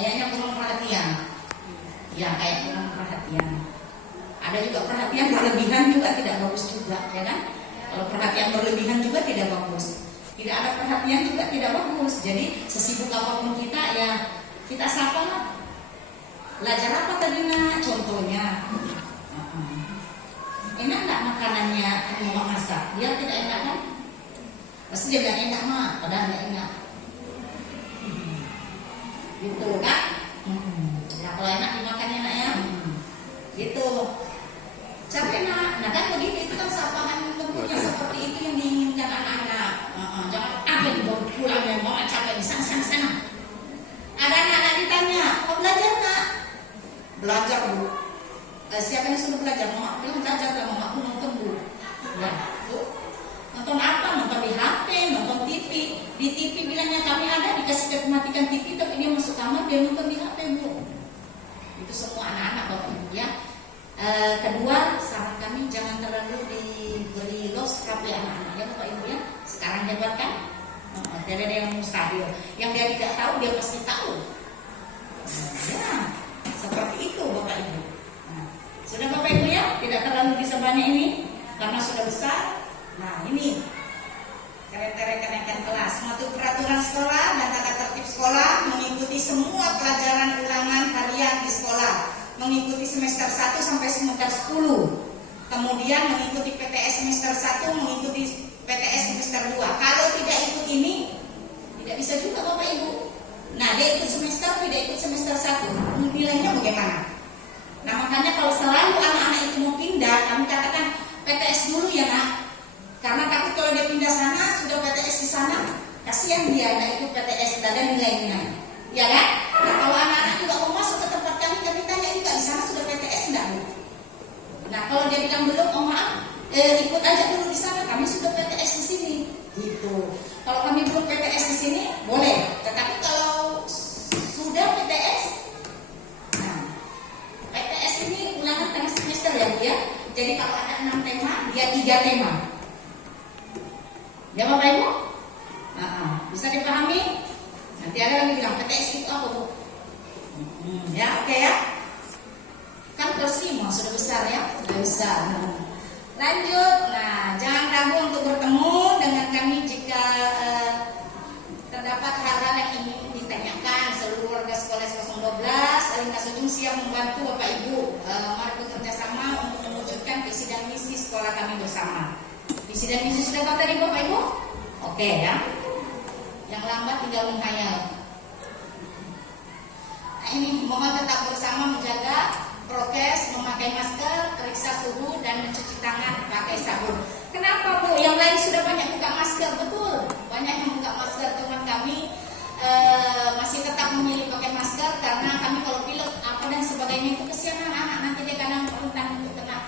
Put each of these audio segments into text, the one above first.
kayaknya kurang perhatian. Ya, kayak kurang perhatian. Ada juga perhatian berlebihan juga tidak bagus juga, ya kan? Kalau perhatian berlebihan juga tidak bagus. Tidak ada perhatian juga tidak bagus. Jadi sesibuk apapun kita, ya kita sapa. Belajar apa tadi nak? Contohnya, enak nggak makanannya mama masak? Dia tidak enak kan? Pasti dia bilang enak mak, padahal nggak enak. Gitu kan? Nah kalau enak dimakan enak ya. Gitu. Capek nak, nah kan begitu itu kan sapaan bentuknya seperti itu yang diinginkan anak-anak. Jangan agen baru pulang dan mau capek di sana. Ada anak-anak ditanya, mau belajar nak? Belajar bu. Siapa yang suruh belajar? Mama belum belajar dan mama aku nonton bu. Ya, bu. Nonton apa? Nonton di HP, nonton TV. Di TV bilangnya kami ada dikasih matikan TV, tapi dia masuk kamar dia nonton di HP bu. Itu semua anak-anak bapak ibu ya. Kedua, saran kami jangan terlalu diberi los HP anak-anak ya bapak ibu ya. Sekarang hebat kan? Tidak ada yang mustahil. Yang dia tidak tahu dia pasti tahu. Ya, seperti itu bapak ibu. Sudah bapak ibu ya, tidak terlalu bisa banyak ini karena sudah besar. Nah ini kriteria kenaikan kelas, mengatur peraturan sekolah dan tata tertib sekolah, mengikuti semua pelajaran ulangan harian di sekolah, mengikuti semester 1 sampai semester 10, kemudian mengikuti PTS semester 1, mengikuti PTS semester 2. Kalau tidak ikut ini, tidak bisa juga bapak ibu. Nah dia ikut semester, tidak ikut semester 1, nilainya bagaimana? Nah makanya kalau selalu anak-anak itu mau pindah, kami katakan PTS dulu ya nak. Karena takut kalau dia pindah sana, sudah PTS di sana, kasihan dia tidak ikut PTS, tidak ada nilainya. Ya kan? Nah kalau anak-anak juga mau masuk ke tempat kami tanya juga di sana sudah PTS tidak bu? Nah kalau dia bilang belum, oh maaf, ikut aja dulu di sana, kami sudah PTS di sini. Gitu. Kalau kami belum PTS di sini, boleh. Tetapi kalau sudah PTS, PTS ini ulangan tengah semester ya bu ya. Jadi kalau ada 6 tema, dia 3 tema. Ya bapak ibu? Bisa dipahami? Nanti ada lagi bilang PTS itu apa bu? Ya oke ya. Kan kelas 5 sudah besar ya, sudah besar. Lanjut. Nah jangan ragu untuk bertemu dengan kami jika terdapat hal-hal yang ingin ditanyakan. Seluruh warga sekolah 012 Alina Sujung siap membantu bapak ibu. Mari bekerja sama untuk mewujudkan visi dan misi sekolah kami bersama. Visi dan misi sudah tahu tadi bapak ibu? Oke ya. Yang lambat tinggal menghayal. Nah ini mohon tetap bersama menjaga prokes, memakai masker, periksa suhu dan mencuci tangan pakai sabun. Kenapa bu? Yang lain sudah banyak buka masker, betul. Banyak yang buka masker, teman kami masih tetap memilih pakai masker karena kami kalau pilek apa dan sebagainya itu kesian anak nanti dia kadang rentan untuk kena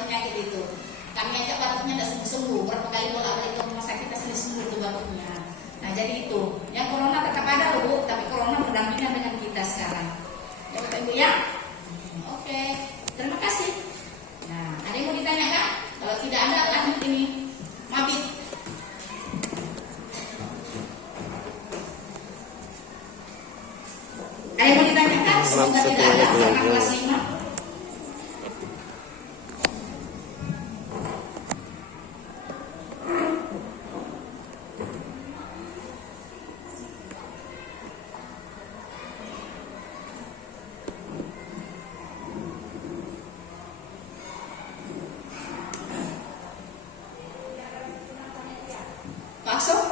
penyakit itu. Kami aja batuknya tidak sembuh-sembuh, berapa kali bolak-balik ke rumah sakit kita sembuh tuh batuknya. Nah jadi itu, yang corona tetap ada loh bu, tapi corona berdampingan dengan kita sekarang. Ya bapak ibu ya. Oke, terima kasih. Nah ada yang mau ditanyakan? Kalau tidak ada lanjut ini mabit. Ada yang mau ditanyakan? Semoga tidak ada karena kelas 5. Masuk?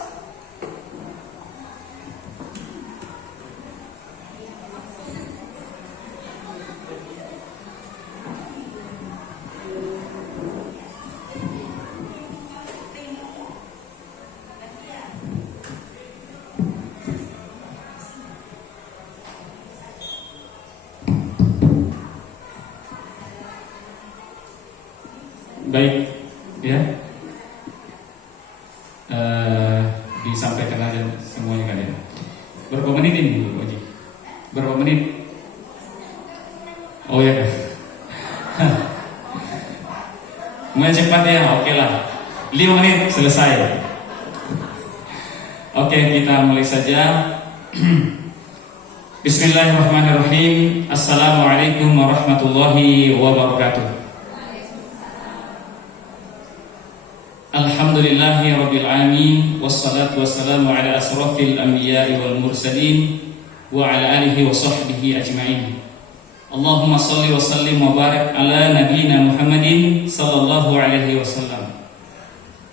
Baik, ya. Disampaikan aja semuanya kalian. Berapa menit ini Bu Oji? Berapa menit? Oh ya. Main cepat ya, oke lah. 5 menit selesai. Oke, kita mulai saja. Bismillahirrahmanirrahim. Assalamualaikum warahmatullahi wabarakatuh. Alhamdulillahi rabbil alamin, wassalatu wassalamu ala asrafil anbiya'i wal mursalin wa ala alihi wa sahbihi ajma'in. Allahumma salli wa sallim wa barik ala nabiyyina Muhammadin sallallahu alaihi wasallam.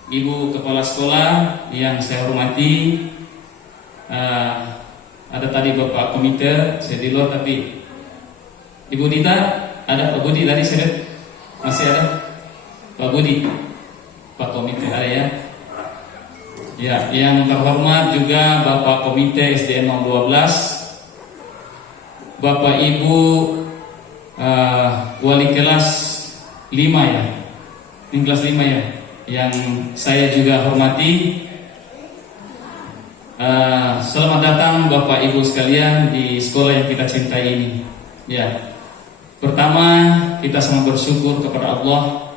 Ibu kepala sekolah yang saya hormati, ada tadi Bapak komite, saya di luar tapi Ibu Dita, ada Pak Budi tadi saya lihat masih ada Pak Budi, Pak komite ada ya. Ya, yang terhormat juga Bapak komite SDN 012, Bapak Ibu wali kelas 5 ya, ini kelas 5 ya, yang saya juga hormati. Selamat datang Bapak Ibu sekalian di sekolah yang kita cintai ini. Ya, pertama kita sangat bersyukur kepada Allah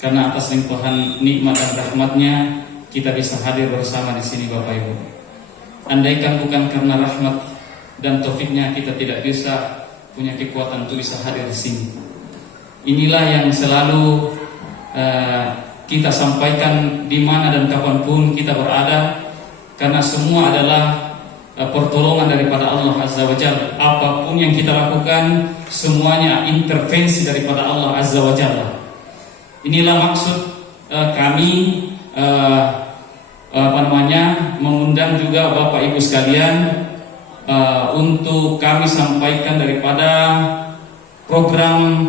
karena atas limpahan nikmat dan rahmatnya kita bisa hadir bersama di sini Bapak Ibu. Andaikan bukan karena rahmat dan taufiknya kita tidak bisa punya kekuatan untuk bisa hadir di sini. Inilah yang selalu kita sampaikan di mana dan kapanpun kita berada. Karena semua adalah pertolongan daripada Allah Azza wa Jalla. Apapun yang kita lakukan, semuanya intervensi daripada Allah Azza wa Jalla. Inilah maksud kami mengundang juga Bapak Ibu sekalian untuk kami sampaikan daripada program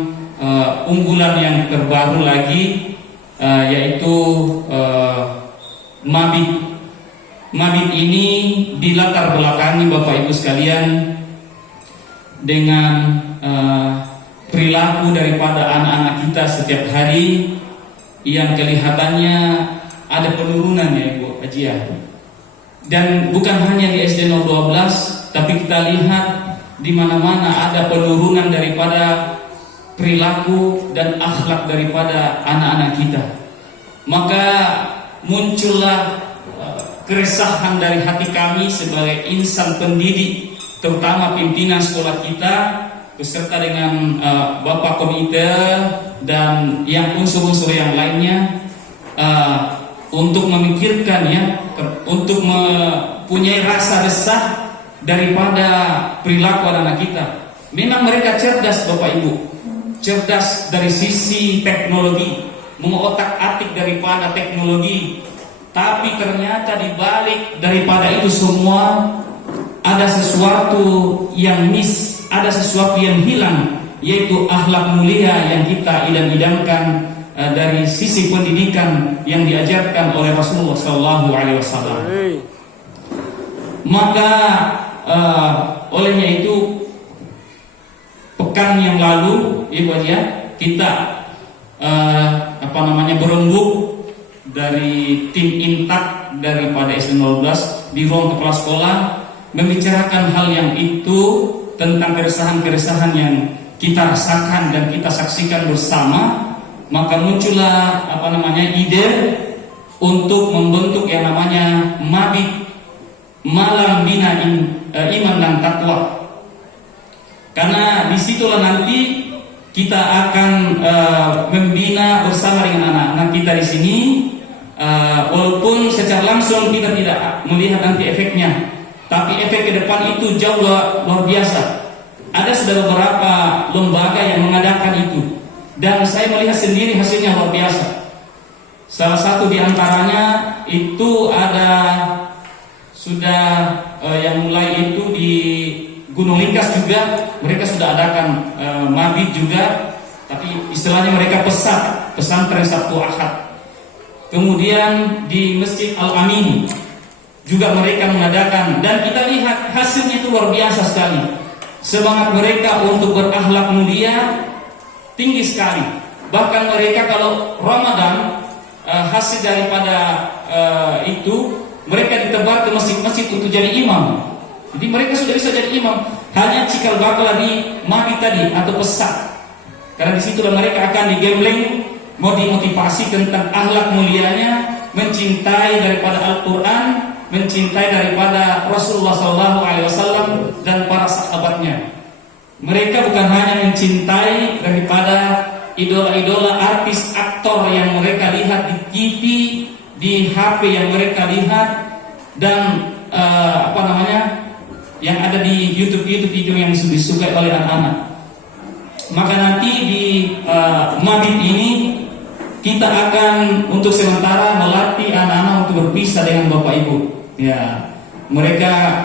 unggulan yang terbaru lagi, yaitu Mabit. Mabit ini dilatar belakangi Bapak Ibu sekalian dengan perilaku daripada anak-anak kita setiap hari yang kelihatannya ada penurunan ya Ibu Hajiah. Dan bukan hanya di SD 012, tapi kita lihat di mana-mana ada penurunan daripada perilaku dan akhlak daripada anak-anak kita. Maka muncullah keresahan dari hati kami sebagai insan pendidik, terutama pimpinan sekolah kita beserta dengan Bapak komite dan yang unsur-unsur yang lainnya, untuk memikirkan ya, untuk mempunyai rasa resah daripada perilaku anak kita. Memang mereka cerdas Bapak Ibu, cerdas dari sisi teknologi, mengotak-atik daripada teknologi. Tapi ternyata di balik daripada itu semua ada sesuatu yang ada sesuatu yang hilang, yaitu akhlak mulia yang kita idam-idamkan dari sisi pendidikan yang diajarkan oleh Rasulullah SAW. Maka olehnya itu pekan yang lalu, Ibu ya, kita berembuk dari tim intak daripada SD 012 di ruang kepala sekolah membicarakan hal yang itu, tentang keresahan-keresahan yang kita rasakan dan kita saksikan bersama. Maka muncullah ide untuk membentuk yang namanya Mabit, Malam Bina Iman dan Takwa. Karena disitulah nanti kita akan membina bersama dengan anak-anak kita di sini. Walaupun secara langsung kita tidak melihat nanti efeknya, tapi efek ke depan itu jauh luar biasa. Ada sudah beberapa lembaga yang mengadakan itu, dan saya melihat sendiri hasilnya luar biasa. Salah satu di antaranya itu ada sudah yang mulai itu di Gunung Lingkas juga, mereka sudah adakan Mabit juga, tapi istilahnya mereka pesantren Sabtu Ahad. Kemudian di Masjid Al-Amin juga mereka mengadakan, dan kita lihat hasilnya itu luar biasa sekali. Semangat mereka untuk berakhlak mulia tinggi sekali. Bahkan mereka kalau Ramadan hasil daripada itu mereka ditebar ke masjid-masjid untuk jadi imam. Jadi mereka sudah bisa jadi imam, hanya cikal bakal di Mabit tadi atau pesat. Karena disitulah mereka akan digembleng, mau dimotivasi tentang akhlak mulianya, mencintai daripada Al-Quran, mencintai daripada Rasulullah SAW dan para sahabatnya. Mereka bukan hanya mencintai daripada idola-idola artis aktor yang mereka lihat di TV, di HP yang mereka lihat, dan yang ada di YouTube itu video yang disukai oleh anak-anak. Maka nanti di Mabit ini kita akan untuk sementara melatih anak-anak untuk berpisah dengan bapak ibu. Ya, mereka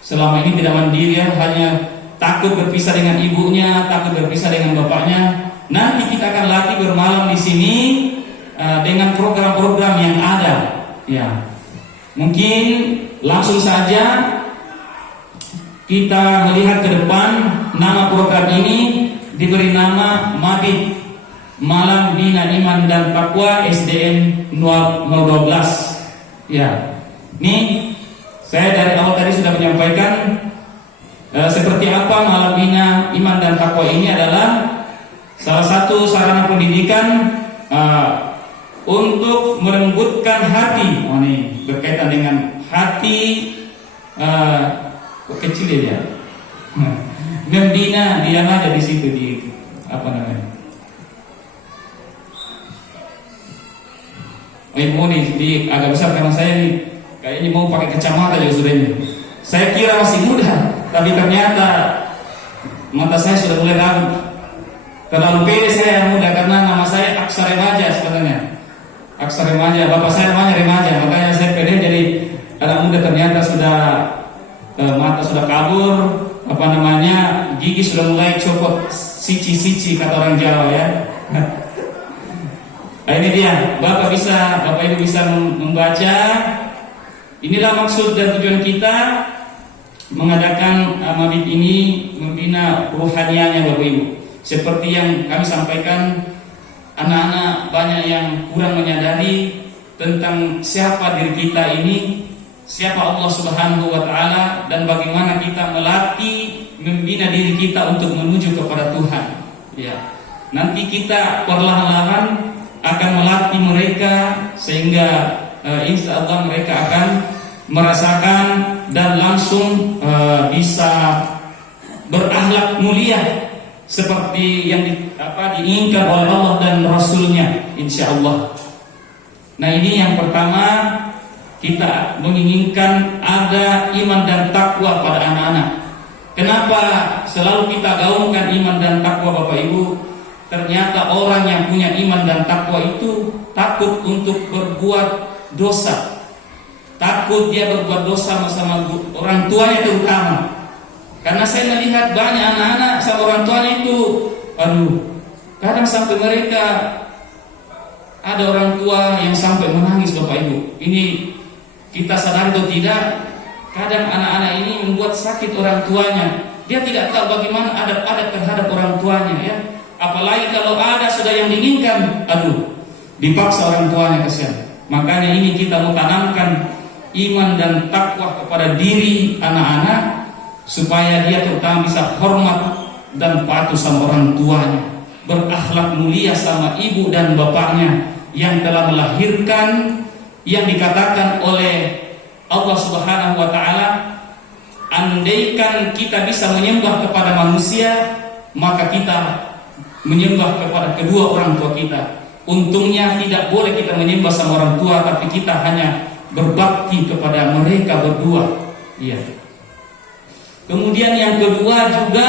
selama ini tidak mandiri, ya, hanya takut berpisah dengan ibunya, takut berpisah dengan bapaknya. Nanti kita akan latih bermalam di sini dengan program-program yang ada. Ya, mungkin langsung saja kita melihat ke depan. Nama program ini diberi nama Mabit, Malam Bina Iman dan Takwa SDN 012. Ya, ini saya dari awal tadi sudah menyampaikan seperti apa Malam Bina Iman dan Takwa ini adalah salah satu sarana pendidikan untuk melembutkan hati. Oh, ini berkaitan dengan hati kecil ya. Membina, diam aja di situ, di apa namanya? Mau nih di agak besar karena saya nih kayaknya mau pakai kacamata juga sudah ini. Saya kira masih muda, tapi ternyata mata saya sudah mulai rabun. Terlalu pede saya yang muda karena nama saya Aksa Remaja sebenarnya. Aksa Remaja, bapak saya namanya Remaja, makanya saya pede jadi anak muda. Ternyata sudah mata sudah kabur, gigi sudah mulai copot, sici kata orang Jawa ya. Nah, ini dia, Bapak Ibu bisa membaca. Inilah maksud dan tujuan kita mengadakan Mabit ini, membina ruhanianya Bapak Ibu. Seperti yang kami sampaikan, anak-anak banyak yang kurang menyadari tentang siapa diri kita ini, siapa Allah Subhanahu wa Ta'ala, dan bagaimana kita melatih, membina diri kita untuk menuju kepada Tuhan. Ya, nanti kita perlahan-lahan akan melatih mereka sehingga insya Allah mereka akan merasakan dan langsung bisa berakhlak mulia seperti yang diinginkan oleh Allah dan Rasulnya, insya Allah. Nah, ini yang pertama, kita menginginkan ada iman dan takwa pada anak-anak. Kenapa selalu kita gaungkan iman dan takwa Bapak Ibu? Ternyata orang yang punya iman dan takwa itu takut untuk berbuat dosa. Takut dia berbuat dosa sama orang tuanya terutama. Karena saya melihat banyak anak-anak sama orang tuanya itu, kadang sampai mereka ada orang tua yang sampai menangis Bapak Ibu. Ini kita sadar atau tidak, kadang anak-anak ini membuat sakit orang tuanya. Dia tidak tahu bagaimana adab-adab terhadap orang tuanya ya. Apalagi kalau ada sudah yang diinginkan, dipaksa orang tuanya, kasihan. Makanya ini kita mau tanamkan iman dan takwa kepada diri anak-anak supaya dia terutama bisa hormat dan patuh sama orang tuanya, berakhlak mulia sama ibu dan bapaknya yang telah melahirkan, yang dikatakan oleh Allah Subhanahu wa Ta'ala, andaikan kita bisa menyembah kepada manusia, maka kita menyembah kepada kedua orang tua kita. Untungnya tidak boleh kita menyembah sama orang tua, tapi kita hanya berbakti kepada mereka berdua. Iya. Kemudian yang kedua juga,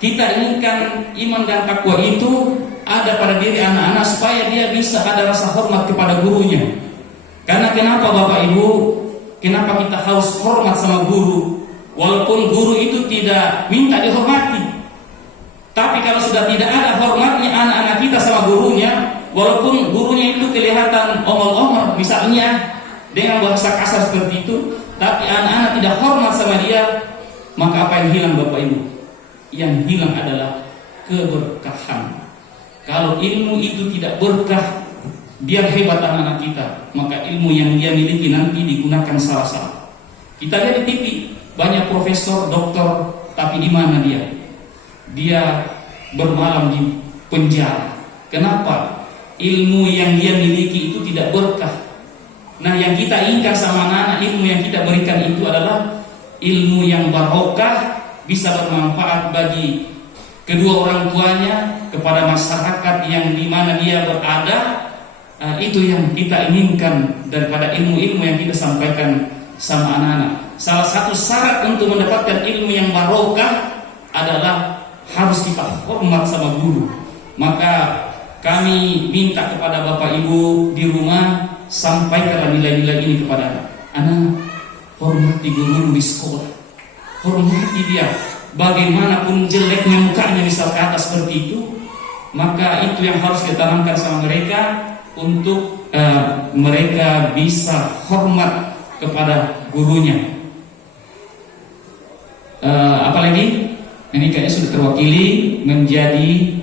kita inginkan iman dan takwa itu ada pada diri anak-anak supaya dia bisa ada rasa hormat kepada gurunya. Karena kenapa Bapak Ibu? Kenapa kita harus hormat sama guru? Walaupun guru itu tidak minta dihormati, tapi kalau sudah tidak ada hormatnya anak-anak kita sama gurunya, walaupun gurunya itu kelihatan omol-omol misalnya dengan bahasa kasar seperti itu, tapi anak-anak tidak hormat sama dia, maka apa yang hilang Bapak Ibu? Yang hilang adalah keberkahan. Kalau ilmu itu tidak berkah, biar hebat anak-anak kita, maka ilmu yang dia miliki nanti digunakan salah-salah. Kita lihat di TV, banyak profesor, doktor, tapi di mana dia? Dia bermalam di penjara. Kenapa? Ilmu yang dia miliki itu tidak berkah. Nah, yang kita inginkan sama anak-anak, ilmu yang kita berikan itu adalah ilmu yang barokah, bisa bermanfaat bagi kedua orang tuanya, kepada masyarakat yang dimana dia berada. Itu yang kita inginkan daripada ilmu-ilmu yang kita sampaikan sama anak-anak. Salah satu syarat untuk mendapatkan ilmu yang barokah adalah harus kita hormat sama guru. Maka kami minta kepada Bapak Ibu di rumah, sampaikanlah nilai-nilai ini kepada anak. Hormati guru di sekolah, hormati dia. Bagaimanapun jeleknya mukanya misal kata seperti itu, maka itu yang harus kita tanamkan sama mereka, untuk mereka bisa hormat kepada gurunya. Apalagi ini kayaknya sudah terwakili menjadi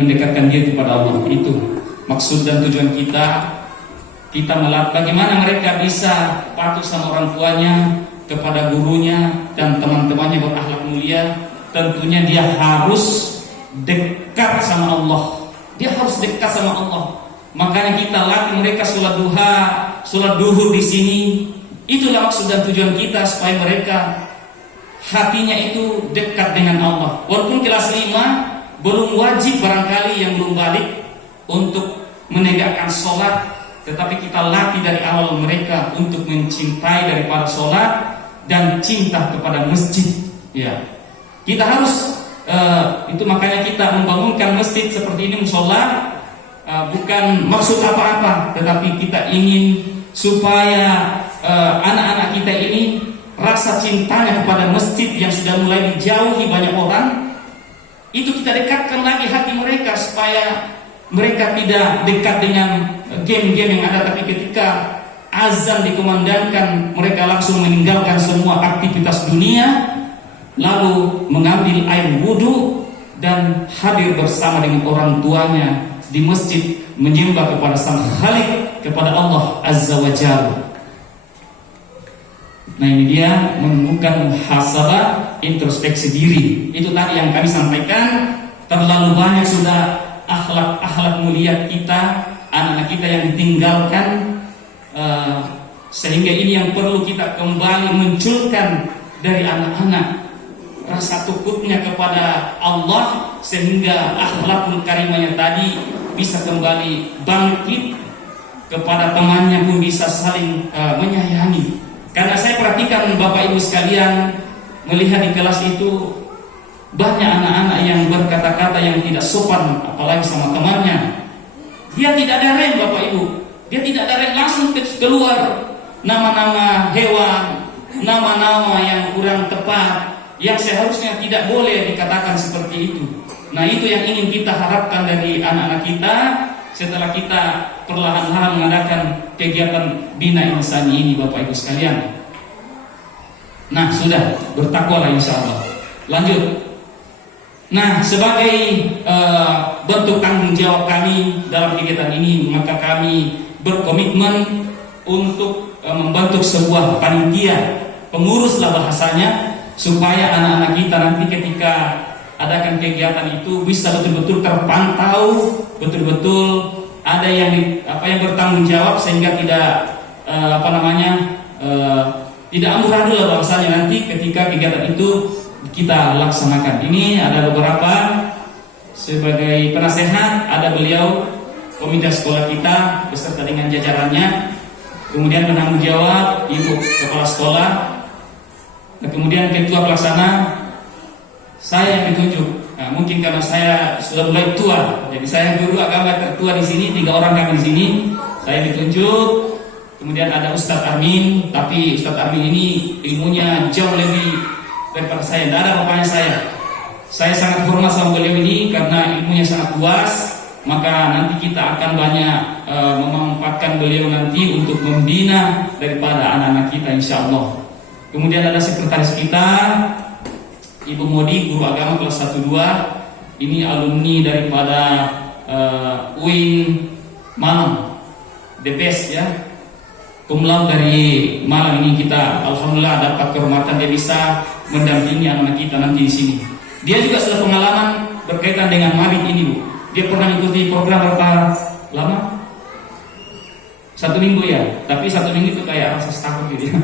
mendekatkan diri kepada Allah. Itu maksud dan tujuan kita melihat bagaimana mereka bisa patuh sama orang tuanya, kepada gurunya dan teman-temannya berakhlak mulia. Tentunya dia harus dekat sama Allah. Dia harus dekat sama Allah. Makanya kita latih mereka sholat duha, sholat duhur di sini. Itulah maksud dan tujuan kita, supaya mereka hatinya itu dekat dengan Allah. Walaupun kelas 5 belum wajib, barangkali yang belum balik untuk menegakkan sholat, tetapi kita latih dari awal mereka untuk mencintai daripada sholat dan cinta kepada masjid. Ya, kita harus itu makanya kita membangunkan masjid seperti ini, musola, bukan maksud apa-apa, tetapi kita ingin supaya anak-anak kita ini rasa cintanya kepada masjid yang sudah mulai dijauhi banyak orang, itu kita dekatkan lagi hati mereka, supaya mereka tidak dekat dengan game-game yang ada, tapi ketika azan dikumandangkan mereka langsung meninggalkan semua aktivitas dunia, lalu mengambil air wudhu dan hadir bersama dengan orang tuanya di masjid, menyembah kepada Sang Khalik, kepada Allah Azza wa Jalla. Nah, ini dia menemukan muhasabah, introspeksi diri. Itu tadi yang kami sampaikan. Terlalu banyak sudah akhlak-akhlak mulia kita, anak-anak kita yang ditinggalkan, sehingga ini yang perlu kita kembali munculkan dari anak-anak, rasa takutnya kepada Allah, sehingga akhlakul karimahnya tadi bisa kembali bangkit, kepada temannya pun bisa saling menyayangi. Karena saya perhatikan Bapak Ibu sekalian, melihat di kelas itu banyak anak-anak yang berkata-kata yang tidak sopan, apalagi sama temannya. Dia tidak ada rem, Bapak Ibu. Dia tidak ada rem, langsung keluar nama-nama hewan, nama-nama yang kurang tepat, yang seharusnya tidak boleh dikatakan seperti itu. Nah, itu yang ingin kita harapkan dari anak-anak kita setelah kita perlahan-lahan mengadakan kegiatan Bina Insani ini, Bapak Ibu sekalian. Nah, sudah bertakwalah insya Allah. Lanjut. Nah, sebagai bentuk tanggung jawab kami dalam kegiatan ini, maka kami berkomitmen untuk membentuk sebuah panitia, pengurus lah bahasanya, supaya anak-anak kita nanti ketika adakan kegiatan itu bisa betul-betul terpantau, betul-betul ada yang bertanggung jawab, sehingga tidak tidak amburadul lah bahasanya nanti ketika kegiatan itu kita laksanakan. Ini ada beberapa sebagai penasehat, ada beliau komite sekolah kita beserta dengan jajarannya, kemudian penanggung jawab ibu kepala sekolah, dan kemudian ketua pelaksana saya yang ditunjuk. Nah, mungkin karena saya sudah mulai tua, jadi saya guru agama tertua di sini, 3 orang kami di sini, saya ditunjuk. Kemudian ada Ustadz Amin, tapi Ustadz Amin ini ilmunya jauh lebih daripada saya, tidak ada bapaknya saya. Saya sangat hormat sama beliau ini karena ilmunya sangat luas. Maka nanti kita akan banyak memanfaatkan beliau nanti untuk membina daripada anak-anak kita, insya Allah. Kemudian ada sekretaris kita, Ibu Modi, guru agama kelas 1-2. Ini alumni daripada UIN Malang, DPS ya, cum laude dari Malang. Ini kita alhamdulillah dapat kehormatan dia bisa mendampingi anak-anak kita nanti di sini. Dia juga sudah pengalaman berkaitan dengan mabit ini, Bu. Dia pernah ikuti program berapa lama? 1 minggu ya, tapi 1 minggu itu kayak rasa takut gitu ya.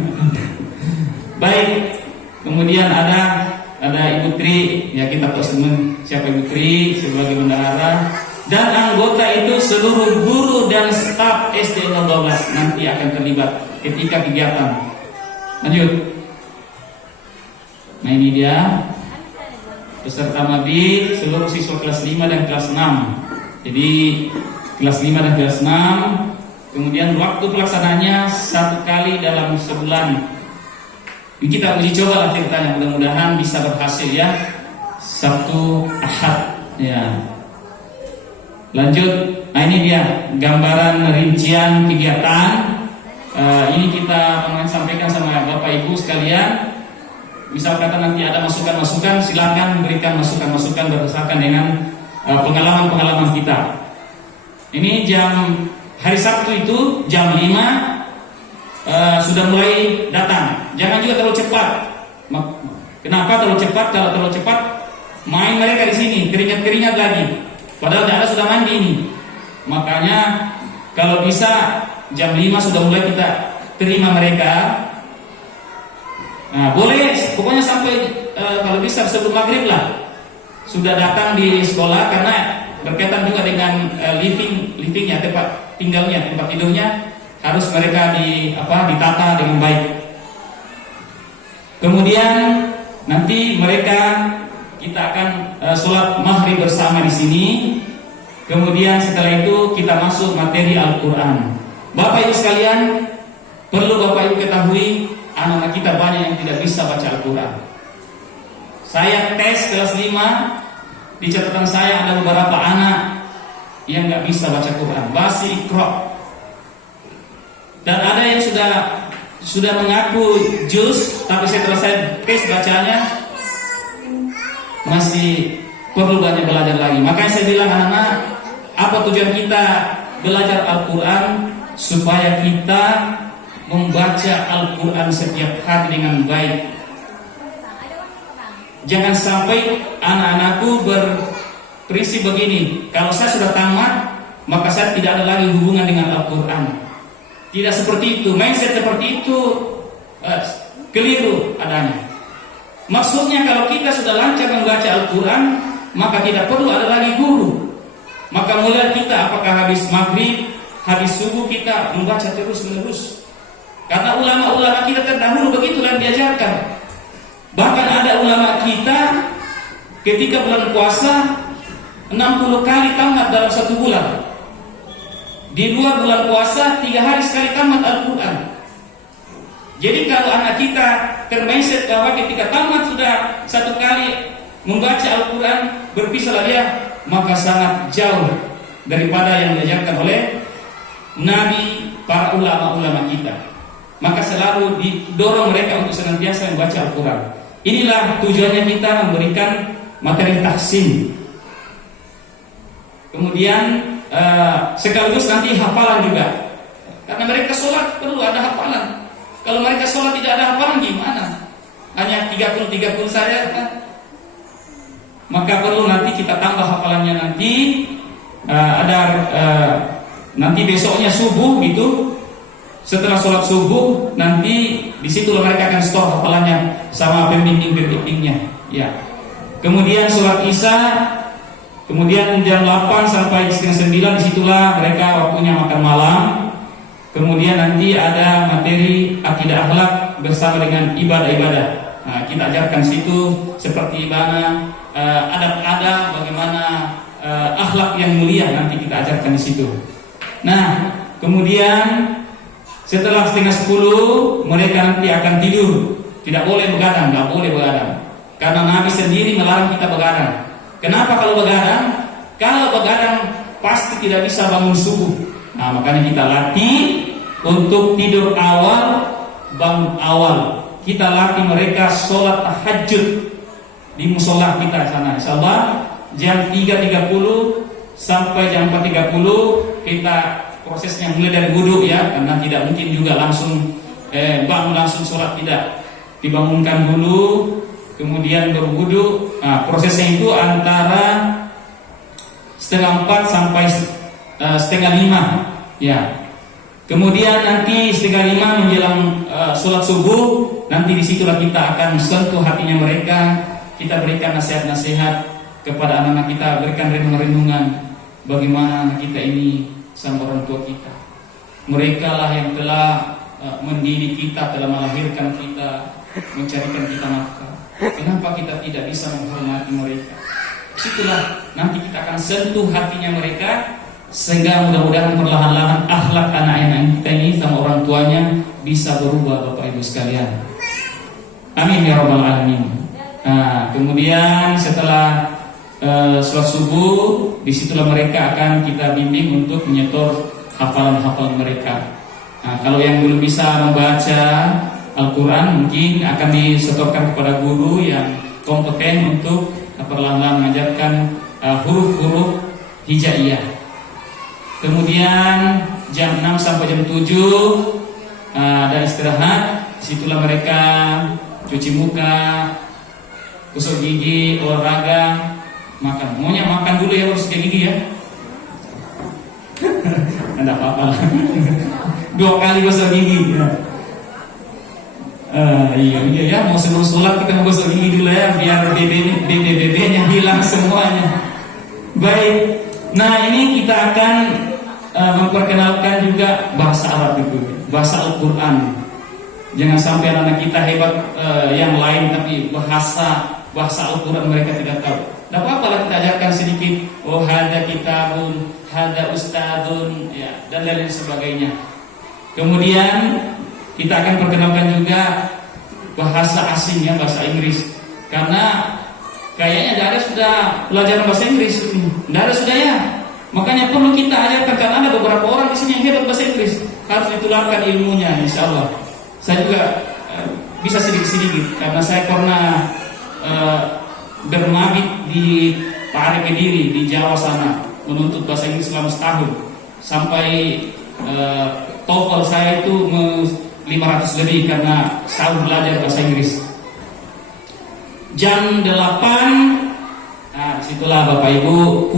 Baik, kemudian ada Ibu Tri, ya kita tahu semua siapa Ibu Tri sebagai bendahara, dan anggota itu seluruh guru dan staf SD 12 nanti akan terlibat ketika kegiatan. Lanjut. Nah ini dia peserta mabit seluruh siswa kelas 5 dan kelas 6. Jadi kelas 5 dan kelas 6. Kemudian waktu pelaksananya 1 kali dalam sebulan. Ini kita uji coba lah ceritanya, mudah-mudahan bisa berhasil ya. Sabtu Ahad ya. Lanjut. Nah ini dia gambaran rincian kegiatan. Ini kita sampaikan sama Bapak Ibu sekalian. Misal kata nanti ada masukan-masukan, silakan berikan masukan-masukan berdasarkan dengan pengalaman-pengalaman kita. Ini hari Sabtu itu jam 5 sudah mulai datang. Jangan juga terlalu cepat. Kenapa terlalu cepat? Kalau terlalu cepat main mereka di sini keringat-keringat lagi. Padahal daerah sudah mandi ini. Makanya kalau bisa jam 5 sudah mulai kita terima mereka. Nah, boleh pokoknya sampai kalau bisa sebelum maghrib lah sudah datang di sekolah, karena berkaitan juga dengan livingnya, tempat tinggalnya, tempat tidurnya harus mereka ditata dengan baik. Kemudian nanti kita akan sholat maghrib bersama di sini. Kemudian setelah itu kita masuk materi Al-Quran. Bapak Ibu sekalian, perlu Bapak Ibu ketahui, anak-anak kita banyak yang tidak bisa baca Al-Quran. Saya tes kelas 5, di catatan saya ada beberapa anak yang nggak bisa baca Quran, basi Iqra. Dan ada yang sudah mengaku juz, tapi setelah saya tes bacanya masih perlu banyak belajar lagi. Makanya saya bilang anak-anak, apa tujuan kita belajar Al-Quran? Supaya kita membaca Al-Quran setiap hari dengan baik. Jangan sampai anak-anakku berprinsip begini, kalau saya sudah tamat maka saya tidak ada lagi hubungan dengan Al-Quran. Tidak seperti itu, mindset seperti itu keliru adanya. Maksudnya kalau kita sudah lancar membaca Al-Quran, maka tidak perlu ada lagi guru. Maka mulai kita apakah habis maghrib, habis subuh kita membaca terus-menerus. Karena ulama-ulama kita terdahulu begitulah diajarkan. Bahkan ada ulama kita ketika bulan puasa 60 kali tamat dalam 1 bulan. Di luar bulan puasa 3 hari sekali tamat Al-Quran. Jadi kalau anak kita termindset bahwa ketika tamat sudah 1 kali membaca Al-Quran, berpisahlah dia, maka sangat jauh daripada yang diajarkan oleh Nabi, para ulama-ulama kita. Maka selalu didorong mereka untuk senantiasa membaca Al-Quran. Inilah tujuannya kita memberikan materi tahsin. Kemudian sekaligus nanti hafalan juga, karena mereka sholat perlu ada hafalan. Kalau mereka sholat tidak ada hafalan gimana? Hanya 30 saja kan? Maka perlu nanti kita tambah hafalannya nanti. Nanti besoknya subuh gitu, setelah sholat subuh nanti disitulah mereka akan store hafalannya sama pembimbingnya. Ya. Kemudian sholat isya. Kemudian jam 8 sampai setengah 9 disitulah mereka waktunya makan malam. Kemudian nanti ada materi akidah akhlak bersama dengan ibadah-ibadah. Nah, kita ajarkan situ seperti ibadah, adab-adab, bagaimana akhlak yang mulia nanti kita ajarkan di situ. Nah, kemudian setelah setengah 10 mereka nanti akan tidur. Tidak boleh begadang, nggak boleh begadang. Karena Nabi sendiri melarang kita begadang. Kenapa kalau begadang? Kalau begadang pasti tidak bisa bangun subuh. Nah, makanya kita latih untuk tidur awal, bangun awal. Kita latih mereka sholat tahajud di musola kita sana. Insyaallah jam 3.30 sampai jam 4.30 kita prosesnya mulai dari wudu ya, karena tidak mungkin juga langsung bangun langsung sholat, tidak. Dibangunkan dulu, kemudian berwudu. Nah, prosesnya itu antara 3:30 sampai 4:30 ya. Kemudian nanti 4:30 menjelang sholat subuh, nanti disitulah kita akan sentuh hatinya mereka. Kita berikan nasihat-nasihat kepada anak-anak kita, berikan renungan-renungan bagaimana anak kita ini sama orang tua kita. Mereka lah yang telah mendidik kita, telah melahirkan kita, mencarikan kita nafkah. Kenapa kita tidak bisa menghormati mereka? Disitulah nanti kita akan sentuh hatinya mereka, sehingga mudah-mudahan perlahan-lahan akhlak anak-anak kita ini sama orang tuanya bisa berubah, Bapak Ibu sekalian. Amin ya rabbal alamin. Nah, kemudian setelah sholat subuh, disitulah mereka akan kita bimbing untuk menyetor hafalan-hafalan mereka. Nah, kalau yang belum bisa membaca Al-Quran, mungkin akan disetorkan kepada guru yang kompeten untuk perlahan-lahan mengajarkan huruf-huruf hijaiyah. Kemudian jam 6 sampai jam 7 ada istirahat. Disitulah mereka cuci muka, gosok gigi, olahraga, makan. Maunya makan dulu ya, harus gosok gigi ya. Tidak apa-apa. 2 kali gosok gigi ya. Iya ya, mau sebelum sholat kita mau gosok gigi dulu ya, biar BB-nya hilang semuanya. Baik. Nah, ini kita akan memperkenalkan juga bahasa Arab itu, bahasa Al-Quran. Jangan sampai anak-anak kita hebat yang lain, tapi bahasa Al-Quran mereka tidak tahu. Tidak apa-apa kita ajarkan sedikit. Oh, hada kitabun, hada ustadun, ya, dan lain sebagainya. Kemudian kita akan perkenalkan juga bahasa asing ya, bahasa Inggris. Karena kayaknya tidak ada sudah pelajaran bahasa Inggris, tidak ada sudah ya. Makanya perlu kita ajarkan, karena ada beberapa orang di sini yang hebat bahasa Inggris, harus ditularkan ilmunya, insya Allah. Saya juga bisa sedikit-sedikit, karena saya pernah bermabit di Pare Kediri di Jawa sana, menuntut bahasa Inggris selama setahun, sampai TOEFL saya itu 500 lebih karena selalu belajar bahasa Inggris. Jam 8, nah disitulah Bapak Ibu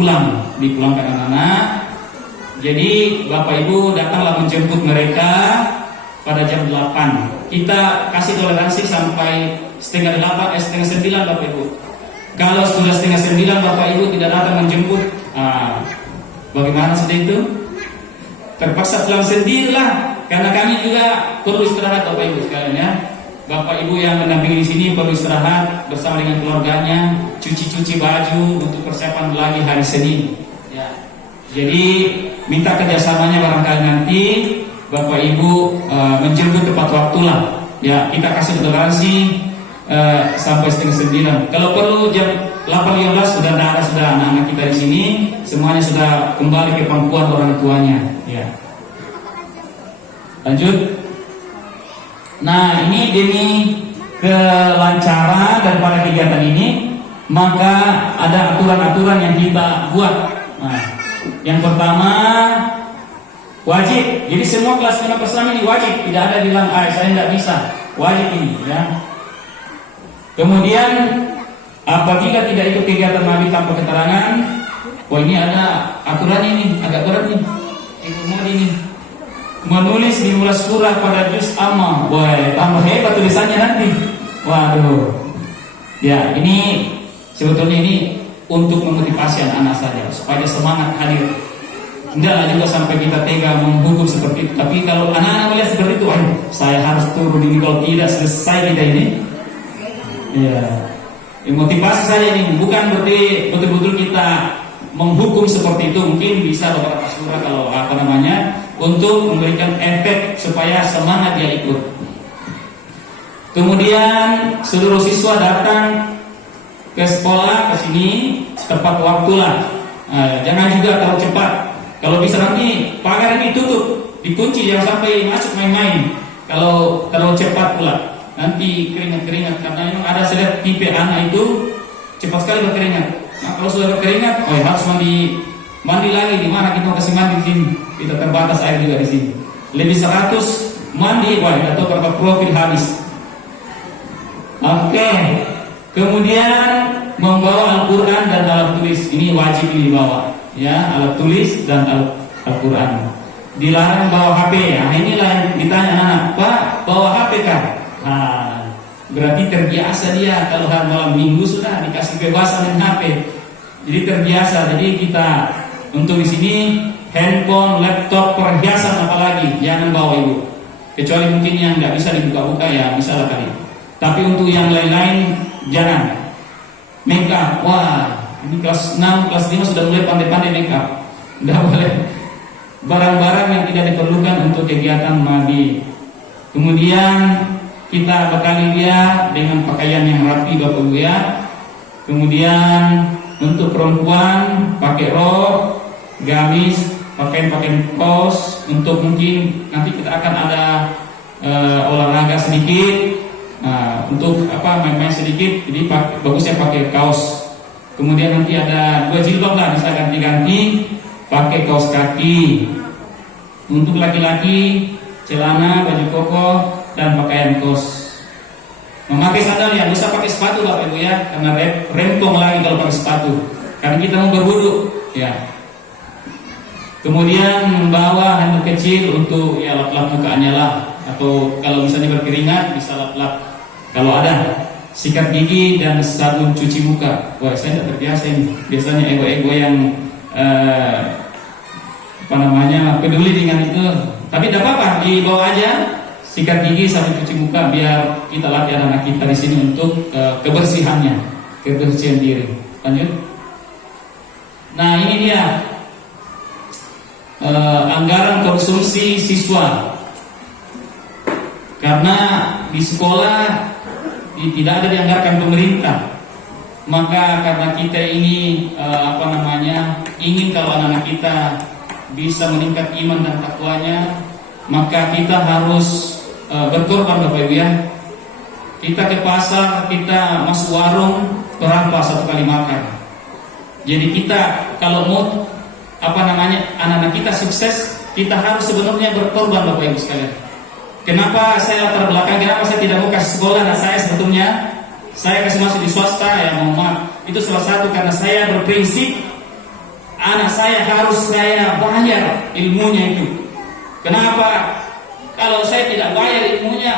dipulangkan anak-anak. Jadi Bapak Ibu datanglah menjemput mereka pada jam 8. Kita kasih toleransi sampai setengah 9 Bapak Ibu. Kalau sudah setengah 9 Bapak Ibu tidak datang menjemput, bagaimana sedih itu? Terpaksa pulang sendirilah, karena kami juga perlu istirahat Bapak Ibu sekalian ya. Bapak Ibu yang mendampingi di sini perlu istirahat bersama dengan keluarganya, cuci baju untuk persiapan lagi hari Senin. Ya. Jadi minta kerjasamanya barangkali nanti Bapak Ibu menjemput tepat waktu lah. Ya, kita kasih toleransi sampai setengah 9. Kalau perlu jam 8.15 sudah ada anak-anak kita di sini, semuanya sudah kembali ke pangkuan orang tuanya. Ya. Lanjut. Nah, ini demi kelancaran daripada kegiatan ini, maka ada aturan-aturan yang kita buat. Nah, yang pertama wajib. Jadi semua kelas 5 Islam ini wajib, tidak ada bilang saya tidak bisa. Wajib ini, ya. Kemudian apabila tidak ikut kegiatan mabit tanpa keterangan, ini ada aturan ini, agak berat nih. Ini menulis di mulas surah pada juz amma. Wah, tambah hebat tulisannya nanti. Waduh. Ya, ini sebetulnya ini untuk memotivasi anak-anak saja supaya semangat hadir. Tidaklah juga sampai kita tega menghukum seperti itu. Tapi kalau anak-anak melihat seperti itu, saya harus turun ini, kalau tidak selesai kita ini. Ya, motivasi saja ini, bukan berarti betul-betul kita menghukum seperti itu. Mungkin bisa beberapa surah kalau untuk memberikan efek supaya semangat dia ikut. Kemudian seluruh siswa datang ke sekolah, ke sini tepat waktu lah. Jangan juga terlalu cepat. Kalau bisa nanti pagar ini tutup, dikunci, jangan sampai masuk main-main. Kalau terlalu cepat pula, nanti keringat-keringat. Karena memang ada saya lihat pipi anak itu cepat sekali berkeringat. Nah, kalau sudah berkeringat, harus mandi lagi. Di mana kita kasih mandi di sini? Kita terbatas air juga di sini. Lebih 100 mandi, atau berapa profil habis. Oke. Kemudian membawa Al-Quran dan alat tulis, ini wajib dibawa. Ya, alat tulis dan Al-Quran. dilarang bawa HP. Nah, inilah yang ditanya anak, Pak, bawa HP kan? Nah, berarti terbiasa dia kalau hari malam minggu sudah dikasih kebebasan dengan HP. Jadi terbiasa. Jadi kita untuk di sini handphone, laptop, perhiasan apalagi jangan bawa ibu. Kecuali mungkin yang nggak bisa dibuka-buka ya bisa lah kali. Tapi untuk yang lain-lain jangan. Make up, wah ini kelas 6, kelas 5 sudah mulai pandai-pandai make up. Nggak boleh. Barang-barang yang tidak diperlukan untuk kegiatan mandi. Kemudian kita bekali dia dengan pakaian yang rapi Bapak Ibu ya. Kemudian untuk perempuan pakai rok, gamis, pakaian kaos. Untuk mungkin nanti kita akan ada olahraga sedikit. Nah, untuk main-main sedikit, jadi bagusnya pakai kaos. Kemudian nanti ada 2 jilbab lah, bisa ganti-ganti pakai kaos kaki. Untuk laki-laki celana, baju koko dan pakaian kos. Memakai sandal ya, bisa pakai sepatu Bapak Ibu ya, karena rempong lagi kalau pakai sepatu. Karena kita mau berwudu ya. Kemudian membawa handuk kecil untuk ya lap-lap mukanya lah, atau kalau misalnya berkeringat bisa lap-lap. Kalau ada sikat gigi dan sabun cuci muka. Wah, saya tidak terbiasa ini. Biasanya ego-ego yang peduli dengan itu. Tapi tidak apa-apa, dibawa aja sikat gigi, sabun cuci muka, biar kita latih anak kita di sini untuk kebersihannya, kebersihan diri. Lanjut. Nah, ini dia anggaran konsumsi siswa. Karena di sekolah tidak ada dianggarkan pemerintah. Maka karena kita ini ingin kalau anak-anak kita bisa meningkat iman dan takwanya, maka kita harus berkorban Bapak Ibu ya. Kita ke pasar, kita masuk warung, berapa satu kali makan. Jadi kita kalau mau anak-anak kita sukses, kita harus sebenarnya berkorban Bapak Ibu sekalian. Kenapa saya latar belakang, kenapa saya tidak mau kasih sekolah anak saya sebetulnya? Saya kasih masuk di swasta ya, mohon maaf. Itu salah satu karena saya berprinsip anak saya harus saya bayar ilmunya itu. Kenapa? Kalau saya tidak bayar ilmunya,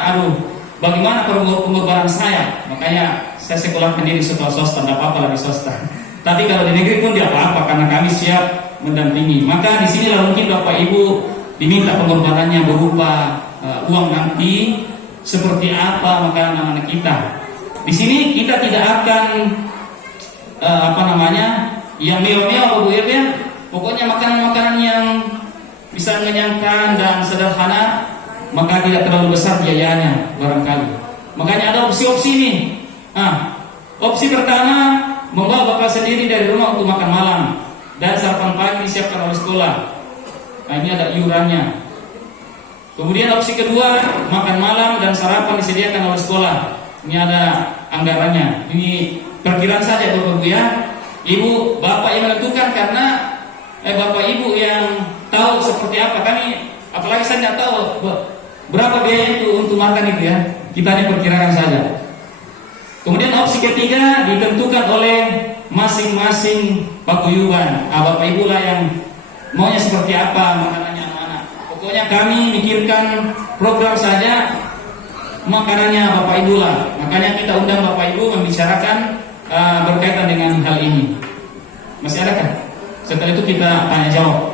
bagaimana pengorbanan saya? Makanya saya sekolahkan diri sekolah swasta, tidak apa-apa lagi swasta. Tapi kalau di negeri pun tidak apa-apa, karena kami siap mendampingi. Maka di sinilah mungkin Bapak Ibu diminta pengorbanannya berupa uang nanti seperti apa makanan anak-anak kita. Di sini kita tidak akan yang mewah-mewah Bapak Ibu ya. Pokoknya makanan-makanan yang bisa mengenyangkan dan sederhana, maka tidak terlalu besar biayanya barangkali. Makanya ada opsi-opsi ini. Opsi pertama, membawa Bapak sendiri dari rumah untuk makan malam dan sarapan pagi disiapkan oleh sekolah. Nah, ini ada iurannya. Kemudian opsi kedua, makan malam dan sarapan disediakan oleh sekolah. Ini ada anggarannya. Ini perkiraan saja Bapak Ibu ya. Ibu, Bapak yang menentukan karena Bapak Ibu yang tahu seperti apa. Kami, apalagi saya tidak tahu berapa biaya itu untuk makan itu ya. Kita hanya perkirakan saja. Kemudian opsi ketiga ditentukan oleh masing-masing paguyuban. Bapak Ibu lah yang maunya seperti apa makanannya anak-anak. Pokoknya kami mikirkan program saja, makanannya Bapak Ibu lah. Makanya kita undang Bapak Ibu membicarakan berkaitan dengan hal ini. Masih ada kan? Setelah itu kita tanya jawab.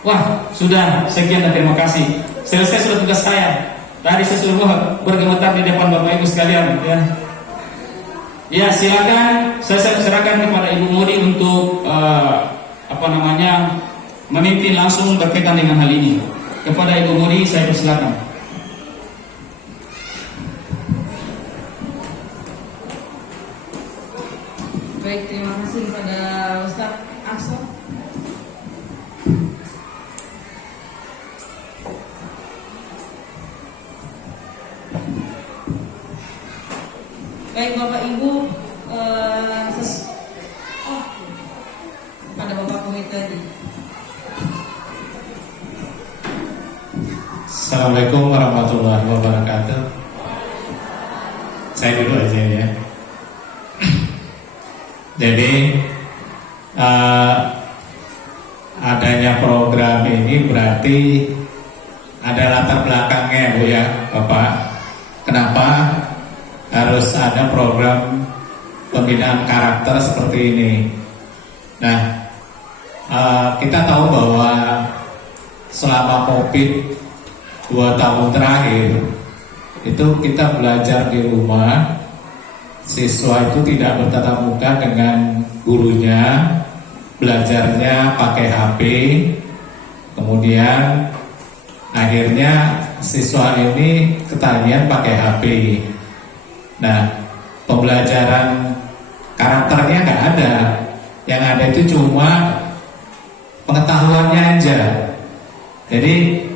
Wah, sudah sekian dan terima kasih. Selesai sudah tugas saya. Tadi saya sudah bergemetar di depan Bapak Ibu sekalian ya. Ya, silakan saya serahkan kepada Ibu Mudi untuk memimpin langsung berkaitan dengan hal ini. Kepada Ibu Mudi saya persilakan. Baik, terima kasih kepada Ustadz Akso. Baik Bapak Ibu, pada Bapak Komite tadi. Assalamualaikum warahmatullahi wabarakatuh. Saya dulu aja ya. Jadi adanya program ini berarti ada latar belakangnya Bu ya, Bapak. Kenapa harus ada program pembinaan karakter seperti ini? Nah, kita tahu bahwa selama COVID 2 tahun terakhir itu kita belajar di rumah, siswa itu tidak bertatap muka dengan gurunya, belajarnya pakai HP, kemudian akhirnya siswa ini ketagihan pakai HP. Nah, pembelajaran karakternya nggak ada, yang ada itu cuma pengetahuannya aja. Jadi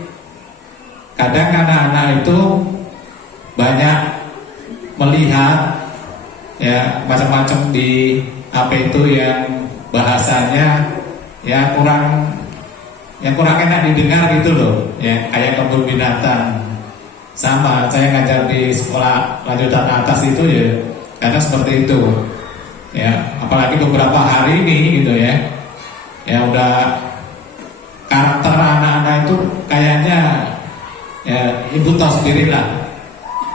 kadang anak-anak itu banyak melihat ya macam-macam di HP itu yang bahasanya ya kurang enak didengar gitu loh, ya kayak kebun binatang. Sama saya ngajar di sekolah lanjutan atas itu ya karena seperti itu ya, apalagi beberapa hari ini gitu ya udah karakter anak-anak itu kayaknya ya ibu tahu sendiri lah,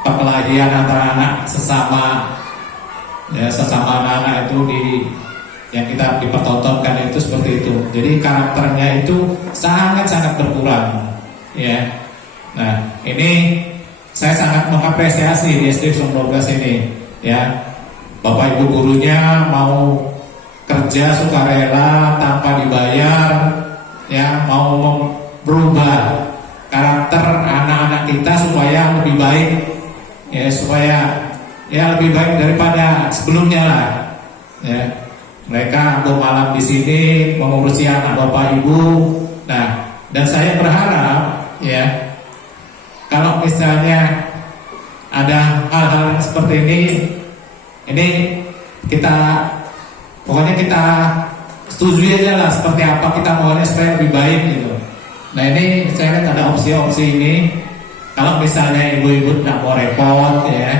perkelahian antara anak sesama anak-anak itu yang kita dipertontonkan itu seperti itu. Jadi karakternya itu sangat-sangat berkurang ya. Nah, ini saya sangat mengapresiasi di SD 12 ini ya. Bapak Ibu gurunya mau kerja sukarela tanpa dibayar ya, mau berubah karakter anak-anak kita supaya lebih baik ya, supaya ya lebih baik daripada sebelumnya lah ya. Mereka bermalam di sini mengurusi anak Bapak Ibu. Nah, dan saya berharap ya kalau misalnya ada hal-hal seperti ini kita pokoknya kita setuju aja lah seperti apa kita maunya supaya lebih baik gitu. Nah, ini saya lihat ada opsi-opsi ini. Kalau misalnya ibu-ibu tidak mau repot ya,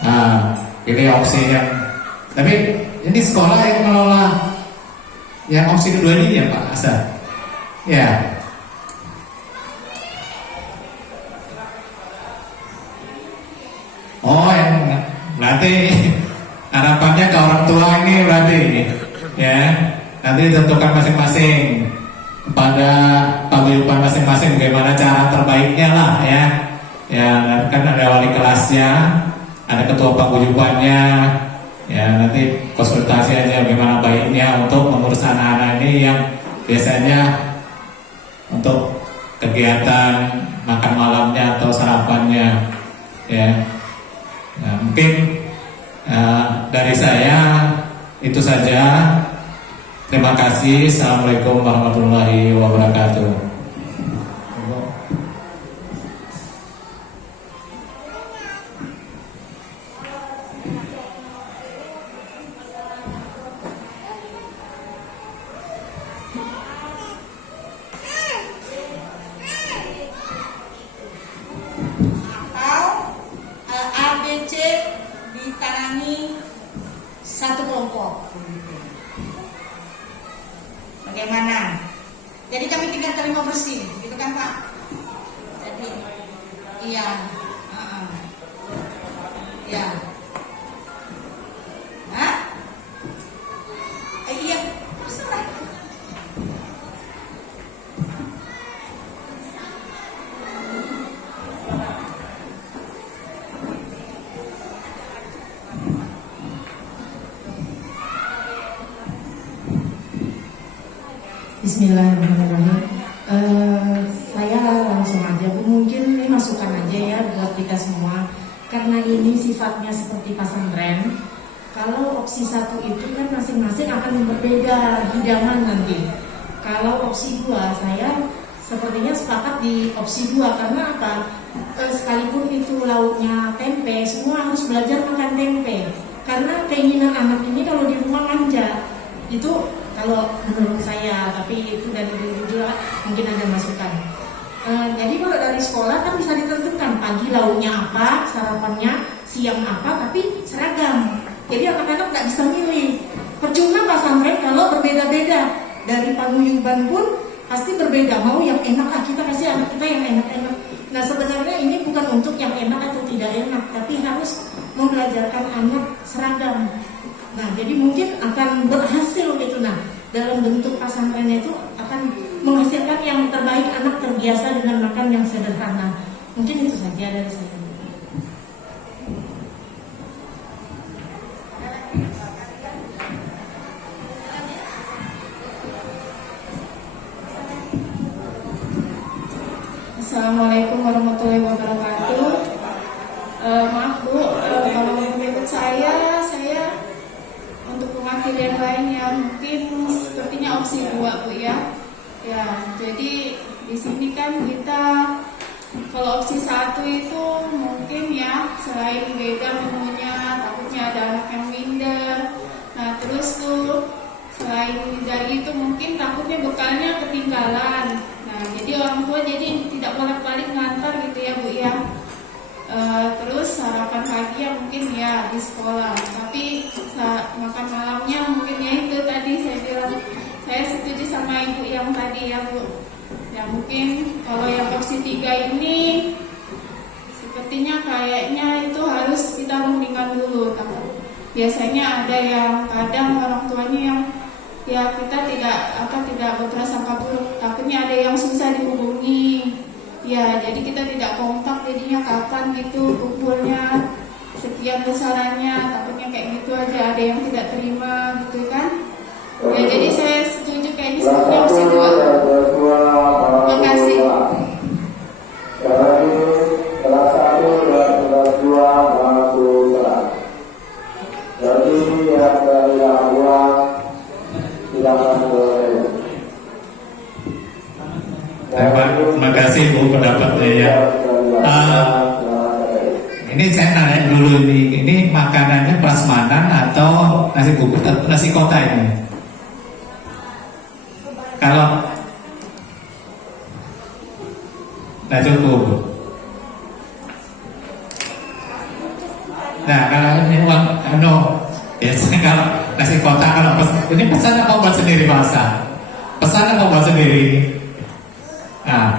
nah ini opsi yang, tapi ini sekolah yang mengelola yang opsi kedua ini ya Pak Asa ya. Oh, yang berarti harapannya ke orang tua ini berarti ya, nanti ditentukan masing-masing kepada paguyuban masing-masing bagaimana cara terbaiknya lah ya. Ya kan ada wali kelasnya, ada ketua paguyubannya ya, nanti konsultasi aja bagaimana baiknya untuk mengurus anak-anak ini yang biasanya untuk kegiatan makan malamnya atau sarapannya ya. Nah, mungkin dari saya itu saja. Terima kasih. Assalamualaikum warahmatullahi wabarakatuh. ABC ditangani satu kelompok. Bagaimana? Jadi kami tinggal terima bersih, gitu kan Pak? Jadi, iya, iya, hah? Iya, terserah. Bismillahirrahmanirrahim. Saya langsung aja Bu, mungkin ini masukan aja ya buat kita semua. Karena ini sifatnya seperti pesantren. Kalau opsi 1 itu kan masing-masing akan berbeda hidangan nanti. Kalau opsi 2 saya sepertinya sepakat di opsi 2 karena apa? Sekalipun itu lauknya tempe, semua harus belajar makan tempe. Karena keinginan anak ini kalau di rumah manja. Itu kalau menurut saya, tapi itu dari dulu juga mungkin ada masukan. Jadi kalau dari sekolah kan bisa ditentukan pagi lauknya apa, sarapannya, siang apa, tapi seragam. Jadi anak-anak nggak bisa milih. Percuma pesantren kalau berbeda-beda. Dari paguyuban pun pasti berbeda. Mau yang enak, kita kasih anak kita yang enak-enak. Nah sebenarnya ini bukan untuk yang enak atau tidak enak, tapi harus membelajarkan anak seragam. Nah jadi mungkin akan berhasil gitu. Nah dalam bentuk pesantren itu akan menghasilkan yang terbaik, anak terbiasa dengan makan yang sederhana. Mungkin itu saja dari saya. Assalamualaikum warahmatullahi wabarakatuh. Maaf Bu, kalau menurut saya untuk mewakili yang lain ya mungkin sepertinya opsi 2 Bu ya. Ya, jadi di sini kan kita kalau opsi 1 itu mungkin ya selain beda menunya, takutnya ada anak yang minder. Nah terus tuh selain dari itu mungkin takutnya bekalnya ketinggalan. Nah, jadi orang tua jadi tidak bolak-balik ngantar gitu ya Bu ya. Terus sarapan pagi ya mungkin ya di sekolah. Tapi makan malamnya mungkin ya itu tadi saya bilang. Saya setuju sama Ibu yang tadi ya Bu. Ya mungkin kalau yang opsi 3 ini sepertinya kayaknya itu harus kita rundingkan dulu. Biasanya ada yang kadang orang tuanya yang ya kita tidak berprasangka buruk, takutnya ada yang susah dihubungi ya, jadi kita tidak kontak, jadinya kapan gitu kumpulnya sekian besarannya, takutnya kayak gitu aja ada yang tidak terima gitu kan ya. Jadi saya setuju kayak ini sebenarnya opsi 2. Terima kasih. Terima kasih Bu pendapatnya ya. Ini saya nanya dulu ini makanannya prasmanan atau nasi bungkus atau nasi kota ini? Kalau nah cukup. Nah kalau ini uang biasanya kalau nasi kota kalau ini pesan apa buat sendiri masa? Pesan apa buat sendiri? Nah,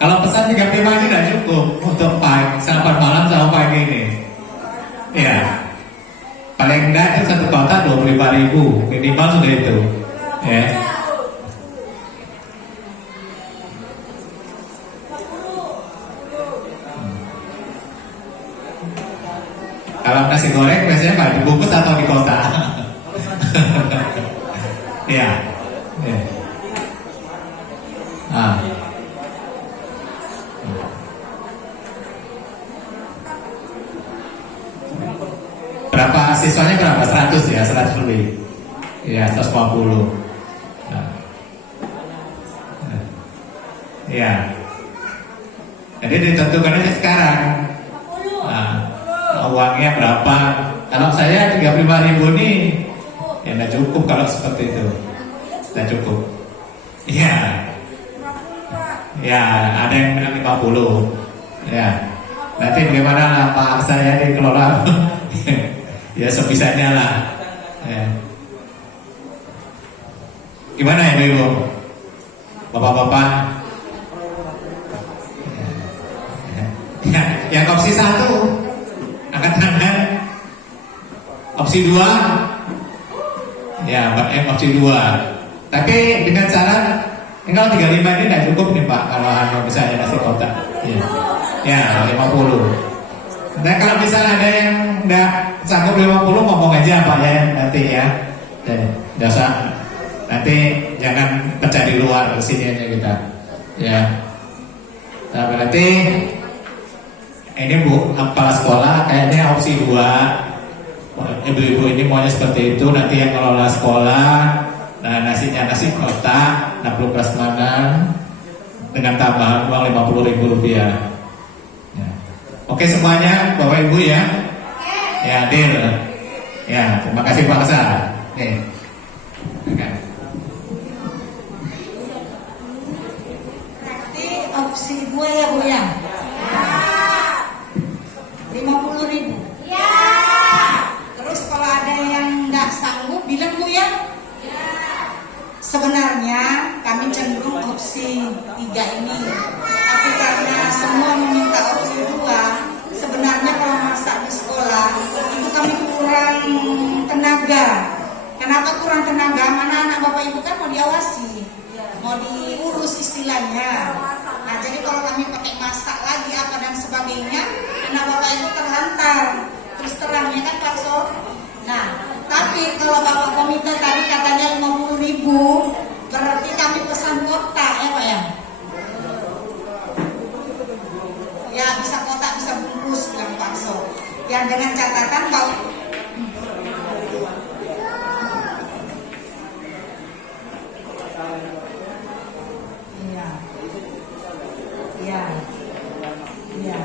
kalau pesan 35 ini tidak cukup untuk sarapan malam sama pagi ini. Ya, paling enggak itu satu kotak 25.000 minimal sudah itu. Ya. Kalau nasi goreng biasanya Pak dibungkus atau di kotak? Ya. Ya. Ah. Berapa siswanya berapa? 100 ya, 100 lebih. Ya, 150. Nah. Ya. Jadi ditentukan aja sekarang. Nah, uangnya berapa? Kalau saya 35.000 ini ya tidak cukup kalau seperti itu. Tidak cukup. Iya. Ya, ada yang bilang 50. Ya. Nanti bagaimana lah Pak saya dikelola. Ya sebisanya lah. Ya. Gimana ya Ibu? Bapak-bapak? Ya. Yang opsi 1 angkat tangan. Opsi 2 ya opsi 2. Tapi dengan syarat kalau 35 ini tidak cukup nih Pak. Kalau misalnya nasi kotak ya 50. Nah kalau misalnya ada yang nggak sanggup 50 ngomong aja Pak ya nanti ya. Nggak usah nanti jangan pecah di luar, kesini aja kita ya. Nah berarti ini Bu kepala sekolah kayaknya opsi 2. Ibu-ibu ini maunya seperti itu. Nanti yang ngelola sekolah, nah nasinya nasi kotak 60 prasmanan dengan tambahan uang 50.000 rupiah. Ya. Oke semuanya Bapak Ibu ya. Ya deal. Ya terima kasih Pak Asa. Nih. Okay. Berarti opsi 2 ya Bu ya? 50.000. Ya. Terus kalau ada yang nggak sanggup bilang Bu ya? Ya. Sebenarnya kami cenderung opsi 3 ini. Tapi karena semua meminta opsi 2, sebenarnya kalau masak di sekolah itu kami kurang tenaga. Kenapa kurang tenaga? Mana anak bapak ibu kan mau diawasi, mau diurus istilahnya. Nah jadi kalau kami pakai masak lagi apa dan sebagainya, anak bapak ibu terlantar. Terus terangnya kan Pak So. Nah tapi kalau bapak komite tadi katanya 50.000, berarti kami pesan kotak ya Pak ya. Ya bisa kotak bisa bungkus bilang Pak So. Yang dengan catatan bahwa Iya.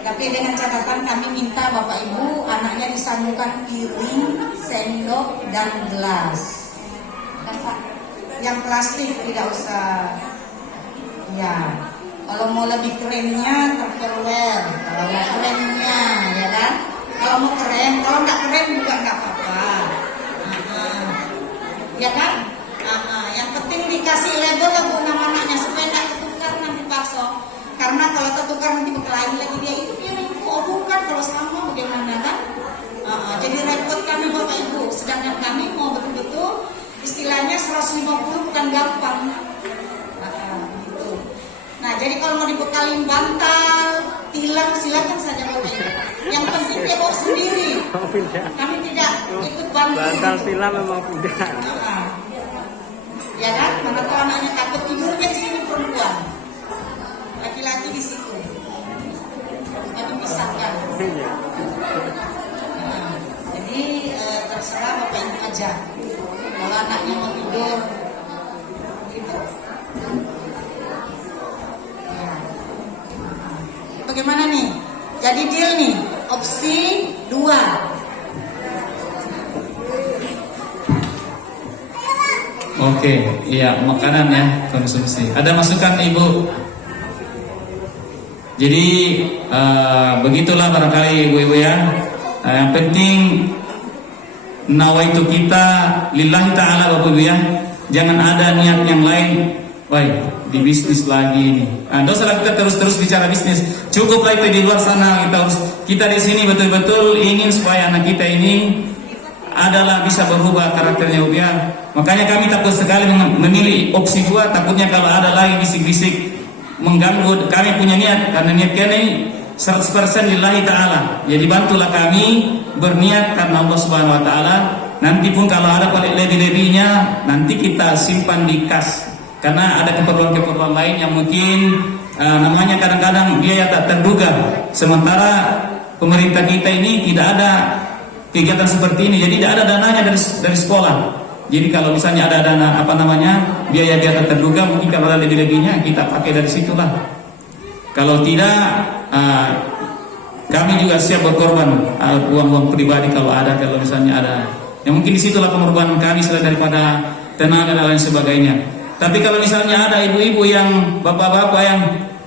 Tapi dengan catatan kami minta Bapak Ibu anaknya disambungkan piring, sendok dan gelas. Kan Pak? Yang plastik tidak usah. Ya. Kalau mau lebih kerennya Tupperware. Kalau mau kerennya, ya kan? Kalau mau keren, kalau nggak keren juga nggak apa-apa. Ya kan? Yang penting dikasih label lagu nama-namanya supaya nggak ketukar nanti Pak So. Karena kalau tertukar nanti berkelahi lagi dia itu oh bukan kalau sama bagaimana kan? Jadi repot kami Bapak Ibu. Sedangkan kami mau betul-betul istilahnya 150 bukan gampang. Gitu. Nah jadi kalau mau dibekalin bantal, tilam silakan saja Bapak Ibu. Yang penting dia bawa sendiri. Kami tidak ikut bantu. Bantal tilam memang punya. Ya kan? Mana tahu anaknya takut tidurnya di sini perempuan, laki-laki di situ. Kami pisahkan. Jadi terserah Bapak Ibu aja. Kalau anaknya mau tidur, gitu. Ya. Bagaimana nih? Jadi deal nih, opsi 2. Oke, iya makanan ya konsumsi. Ada masukan Ibu? Jadi begitulah barangkali ibu-ibu ya. Yang penting nawaitu kita lillahi ta'ala Bapak Ibu ya. Jangan ada niat yang lain. Baik, di bisnis lagi nih. Nah, dosa kita terus bicara bisnis. Cukuplah itu di luar sana kita di sini betul-betul ingin supaya anak kita ini adalah bisa berubah karakternya ya. Makanya kami takut sekali memilih opsi 2, takutnya kalau ada lagi bisik-bisik mengganggu. Kami punya niat karena niat kami 100% lillahi ta'ala. Jadi bantulah kami berniat karena Allah Subhanahu wa taala. Nanti pun kalau ada lebih-lebihnya nanti kita simpan di kas. Karena ada keperluan-keperluan lain yang mungkin namanya kadang-kadang biaya tak terduga. Sementara pemerintah kita ini tidak ada kegiatan seperti ini, jadi tidak ada dananya dari sekolah. Jadi kalau misalnya ada dana biaya terduga, mungkin kalau ada lebih-lebihnya kita pakai dari situlah. Kalau tidak, kami juga siap berkorban uang-uang pribadi kalau misalnya ada. Yang mungkin disitulah pengorbanan kami selain daripada tenaga dan lain sebagainya. Tapi kalau misalnya ada ibu-ibu yang bapak-bapak yang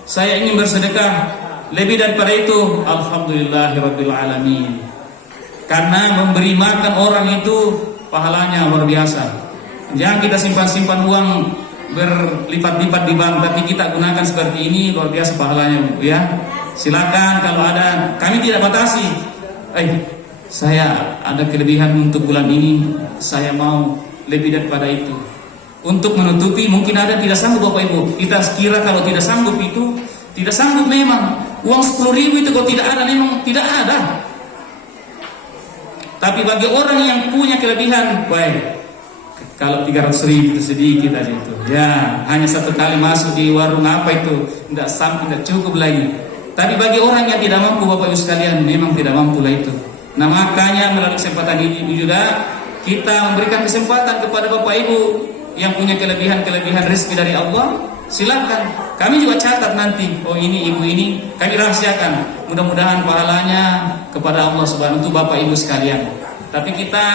saya ingin bersedekah lebih daripada itu, alhamdulillahirabbil alamin. Karena memberi makan orang itu pahalanya luar biasa. Jangan kita simpan-simpan uang berlipat-lipat di bank, tapi kita gunakan seperti ini, luar biasa pahalanya ya. Silakan kalau ada, kami tidak batasi. Saya ada kelebihan untuk bulan ini, saya mau lebih daripada itu. Untuk menutupi mungkin ada tidak sanggup Bapak Ibu. Kita kira kalau tidak sanggup itu tidak sanggup memang. Uang 10.000 itu kalau tidak ada memang tidak ada. Tapi bagi orang yang punya kelebihan, baik. Kalau 300.000 itu sedikit aja itu. Ya, hanya satu kali masuk di warung apa itu, tidak sampai, tidak cukup lagi. Tapi bagi orang yang tidak mampu Bapak Ibu sekalian, memang tidak mampu lah itu. Nah makanya melalui kesempatan ini juga kita memberikan kesempatan kepada Bapak Ibu yang punya kelebihan rezeki dari Allah, silakan. Kami juga catat nanti. Oh ini ibu ini kami rahasiakan. Mudah-mudahan pahalanya kepada Allah Subhanahu wa taala Bapak Ibu sekalian. Tapi kita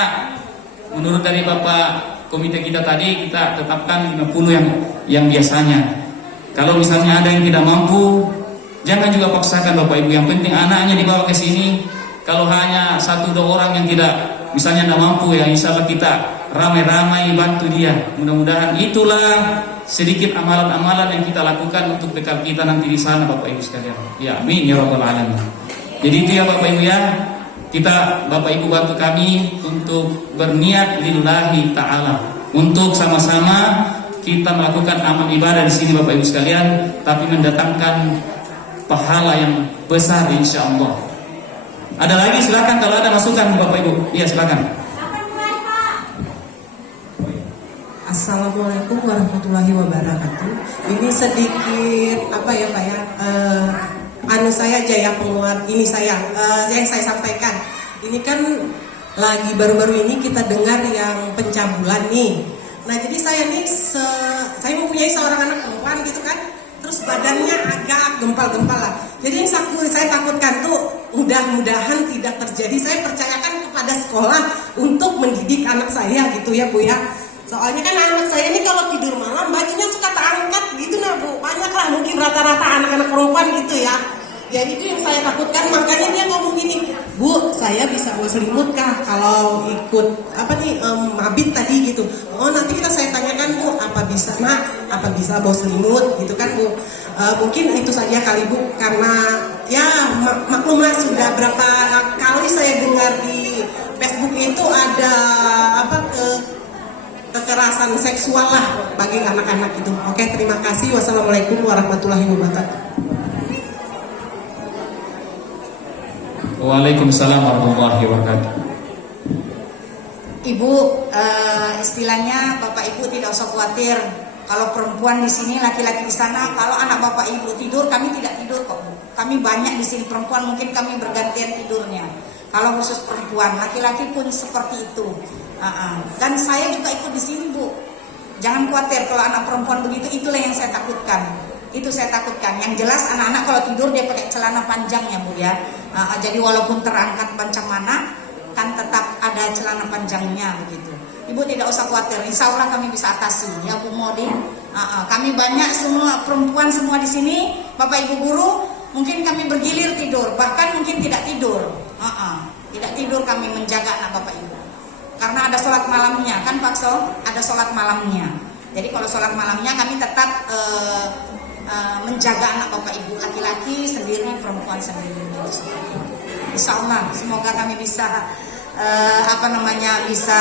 menurut dari Bapak komite kita tadi kita tetapkan 50 yang biasanya. Kalau misalnya ada yang tidak mampu, jangan juga paksakan Bapak Ibu. Yang penting anaknya dibawa ke sini. Kalau hanya 1-2 orang yang tidak misalnya tidak mampu ya, insya Allah kita ramai-ramai bantu dia. Mudah-mudahan itulah sedikit amalan-amalan yang kita lakukan untuk bekal kita nanti di sana, Bapak Ibu sekalian. Ya, amin ya rabbal alamin. Jadi itu ya Bapak Ibu ya. Kita Bapak Ibu bantu kami untuk berniat lillahi ta'ala, untuk sama-sama kita melakukan amal ibadah di sini Bapak Ibu sekalian, tapi mendatangkan pahala yang besar insya Allah. Ada lagi silakan kalau ada masukan Bapak Ibu. Iya silakan. Assalamualaikum warahmatullahi wabarakatuh. Ini sedikit apa ya Pak ya? Saya aja ya pengeluar ini yang saya sampaikan. Ini kan lagi baru-baru ini kita dengar yang pencabulan nih. Nah jadi saya nih saya mempunyai seorang anak perempuan gitu kan. Terus badannya agak gempal-gempal lah. Jadi yang saya takutkan tuh mudah-mudahan tidak terjadi. Saya percayakan kepada sekolah untuk mendidik anak saya gitu ya Bu ya. Soalnya kan anak saya ini kalau tidur malam bajunya suka terangkat gitu nah Bu. Banyak lah mungkin rata-rata anak-anak perempuan gitu ya. Ya itu yang saya takutkan, makanya dia ngomong gini, Bu, saya bisa bawa selimut kah kalau ikut mabit tadi gitu. Oh nanti saya tanyakan Bu, apa bisa bawa selimut gitu kan Bu. Mungkin itu saja kali Bu, karena ya maklumlah sudah berapa kali saya dengar di Facebook itu ada kekerasan seksual lah bagi anak-anak itu. Oke, terima kasih. Wassalamualaikum warahmatullahi wabarakatuh. Waalaikumsalam warahmatullahi wabarakatuh. Ibu, istilahnya Bapak Ibu tidak usah khawatir. Kalau perempuan di sini, laki-laki di sana, kalau anak Bapak Ibu tidur, kami tidak tidur kok. Kami banyak di sini perempuan, mungkin kami bergantian tidurnya. Kalau khusus perempuan, laki-laki pun seperti itu. Dan saya juga ikut di sini Bu. Jangan khawatir kalau anak perempuan begitu, itulah yang saya takutkan. Itu saya takutkan. Yang jelas anak-anak kalau tidur dia pakai celana panjang ya Bu ya. Jadi walaupun terangkat macam mana, kan tetap ada celana panjangnya begitu. Ibu tidak usah khawatir. Insya Allah kami bisa atasi ya Bu Modi. Kami banyak semua perempuan semua di sini, Bapak Ibu guru, mungkin kami bergilir tidur, bahkan mungkin tidak tidur. Tidak tidur kami menjaga anak Bapak Ibu. Karena ada sholat malamnya kan Pak So, ada sholat malamnya. Jadi kalau sholat malamnya kami tetap menjaga anak Bapak Ibu, laki-laki sendiri, perempuan sendiri. Insya Allah semoga kami bisa bisa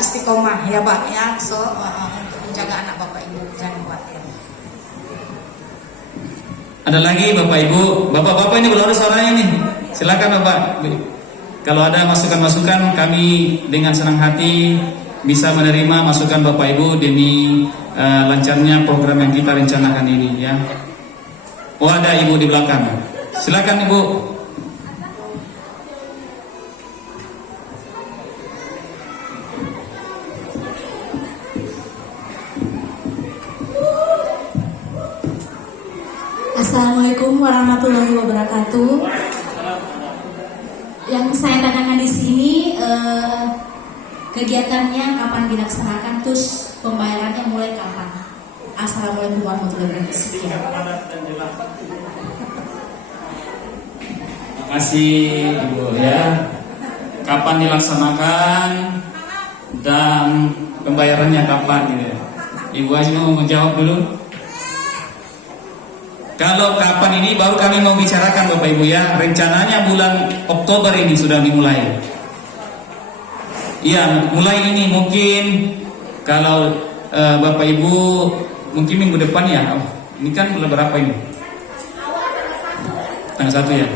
istiqomah ya Pak ya. So untuk menjaga anak Bapak Ibu, jangan khawatir. Ada lagi Bapak Ibu, Bapak-bapak ini belum ada suaranya nih. Silakan Bapak. Kalau ada masukan-masukan, kami dengan senang hati bisa menerima masukan Bapak Ibu demi lancarnya program yang kita rencanakan ini ya. Oh ada Ibu di belakang. Silakan Ibu. Assalamualaikum warahmatullahi wabarakatuh. Yang saya tanyakan di sini kegiatannya kapan dilaksanakan, terus pembayarannya mulai kapan? Assalamualaikum warahmatullahi wabarakatuh. Sekian. Terima kasih Ibu ya. Kapan dilaksanakan dan pembayarannya kapan gitu ya. Ibu aja mau menjawab dulu. Kalau kapan ini baru kami mau bicarakan Bapak Ibu ya. Rencananya bulan Oktober ini sudah dimulai. Iya, mulai ini mungkin kalau Bapak Ibu mungkin minggu depan ya. Ini kan bulan berapa ini? Tanggal 1 ya.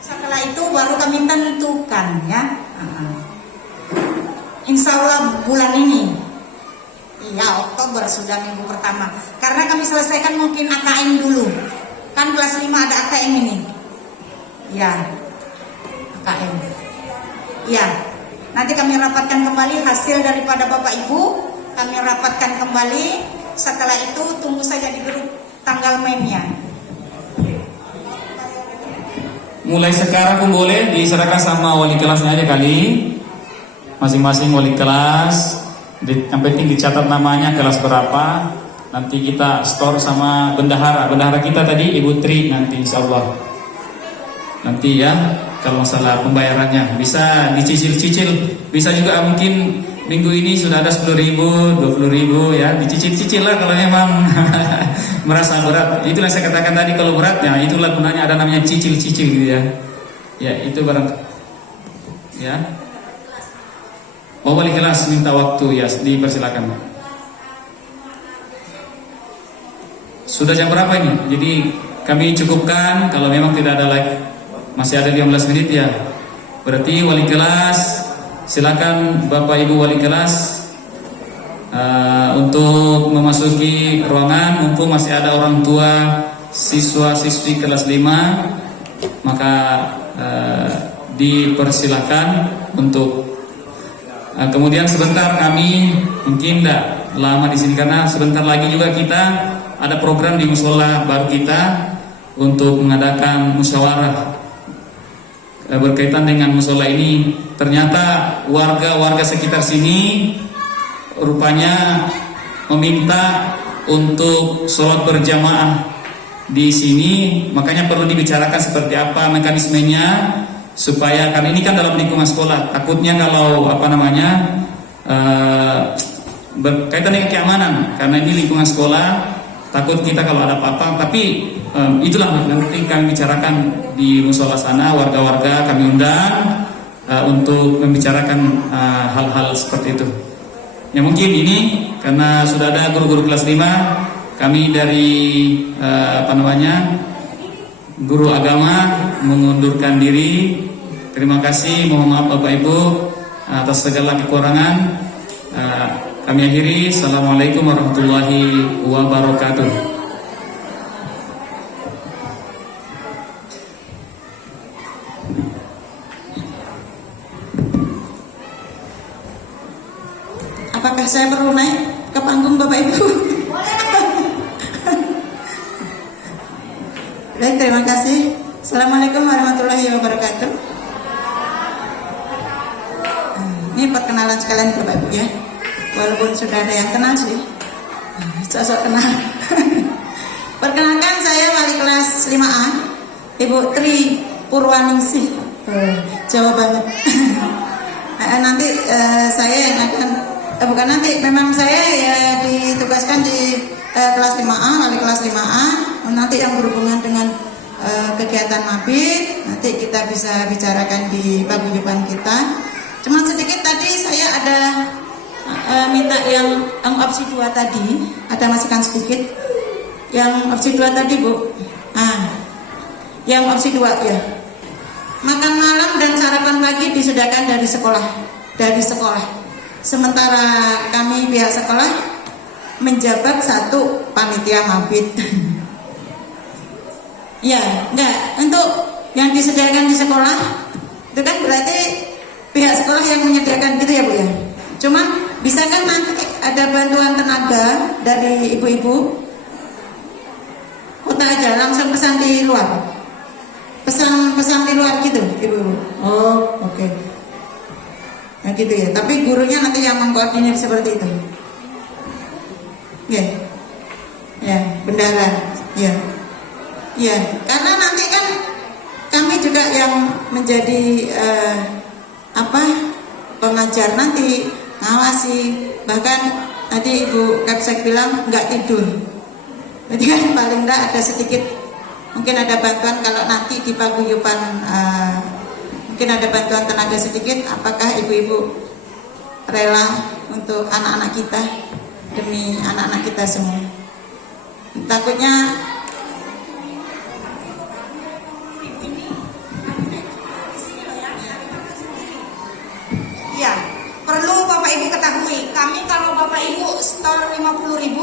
Setelah itu baru kami tentukan ya. Insya Allah bulan ini. Iya, Oktober sudah minggu pertama. Karena kami selesaikan mungkin AKM dulu. Kan kelas 5 ada AKM ini. Ya, AKM. Ya, nanti kami rapatkan kembali hasil daripada Bapak Ibu. Kami rapatkan kembali. Setelah itu tunggu saja di grup tanggal mainnya. Mulai sekarang pun boleh diserahkan sama wali kelasnya aja kali. Masing-masing wali kelas, yang penting dicatat namanya, kelas berapa. Nanti kita store sama bendahara kita tadi Ibu Tri nanti insya Allah. nanti ya. Kalau masalah pembayarannya bisa dicicil-cicil, bisa juga mungkin minggu ini sudah ada 10.000, 20.000 ya, dicicil-cicil lah kalau memang merasa berat. Itulah saya katakan tadi, kalau berat ya itulah gunanya ada namanya cicil-cicil gitu ya. Ya itu barang ya. Oh, wali kelas minta waktu ya, dipersilakan. Sudah jam berapa ini? Jadi kami cukupkan, kalau memang tidak ada lagi, masih ada 15 menit ya. Berarti wali kelas, silakan Bapak Ibu wali kelas untuk memasuki ruangan. Mumpung masih ada orang tua siswa-siswi kelas 5, maka dipersilakan untuk kemudian sebentar, kami mungkin tidak lama di sini karena sebentar lagi juga kita ada program di musola baru kita untuk mengadakan musyawarah berkaitan dengan musola ini. Ternyata warga-warga sekitar sini rupanya meminta untuk sholat berjamaah di sini, makanya perlu dibicarakan seperti apa mekanismenya supaya, karena ini kan dalam lingkungan sekolah, takutnya kalau berkaitan dengan keamanan, karena ini lingkungan sekolah, takut kita kalau ada apa-apa. Tapi itulah nanti kami bicarakan di musola sana, warga-warga kami undang untuk membicarakan hal-hal seperti itu. Ya mungkin ini karena sudah ada guru-guru kelas 5, kami dari guru agama mengundurkan diri. Terima kasih, mohon maaf Bapak Ibu atas segala kekurangan. Kami akhiri. Assalamualaikum warahmatullahi wabarakatuh. Apakah saya perlu naik ke panggung Bapak Ibu? Baik, terima kasih. Assalamualaikum warahmatullahi wabarakatuh. Ini perkenalan sekalian Bapak Ibu ya. Walaupun sudah ada yang kenal sih, sosok kenal. Perkenalkan, saya wali kelas 5A, Ibu Tri Purwaningsih. Jawa banget. Nanti saya yang akan bukan nanti, memang saya ya ditugaskan di kelas 5A, wali kelas 5A. Nanti yang berhubungan dengan kegiatan mabit, nanti kita bisa bicarakan di paguyuban kita. Cuma sedikit tadi saya ada minta yang opsi 2 tadi, ada masukan sedikit. Yang opsi 2 tadi Bu, yang opsi 2 ya, makan malam dan sarapan pagi disediakan dari sekolah. Sementara kami pihak sekolah menjabat 1 panitia mabit. Ya, enggak, untuk yang disediakan di sekolah itu kan berarti pihak sekolah yang menyediakan gitu ya Bu ya. Cuman bisa kan nanti ada bantuan tenaga dari ibu-ibu kota aja, langsung pesan di luar, pesan di luar gitu ibu. Oh oke. Nah gitu ya, tapi gurunya nanti yang mengkoordinir seperti itu. Ya, ya bendara, ya. Ya, karena nanti kan kami juga yang menjadi pengajar nanti, ngawasi. Bahkan tadi Ibu Kapsek bilang nggak tidur. Jadi kan paling enggak ada sedikit, mungkin ada bantuan kalau nanti di paguyuban mungkin ada bantuan tenaga sedikit. Apakah ibu-ibu rela untuk anak-anak kita, demi anak-anak kita semua? Takutnya ya, perlu Bapak Ibu ketahui, kami kalau Bapak Ibu store 50.000,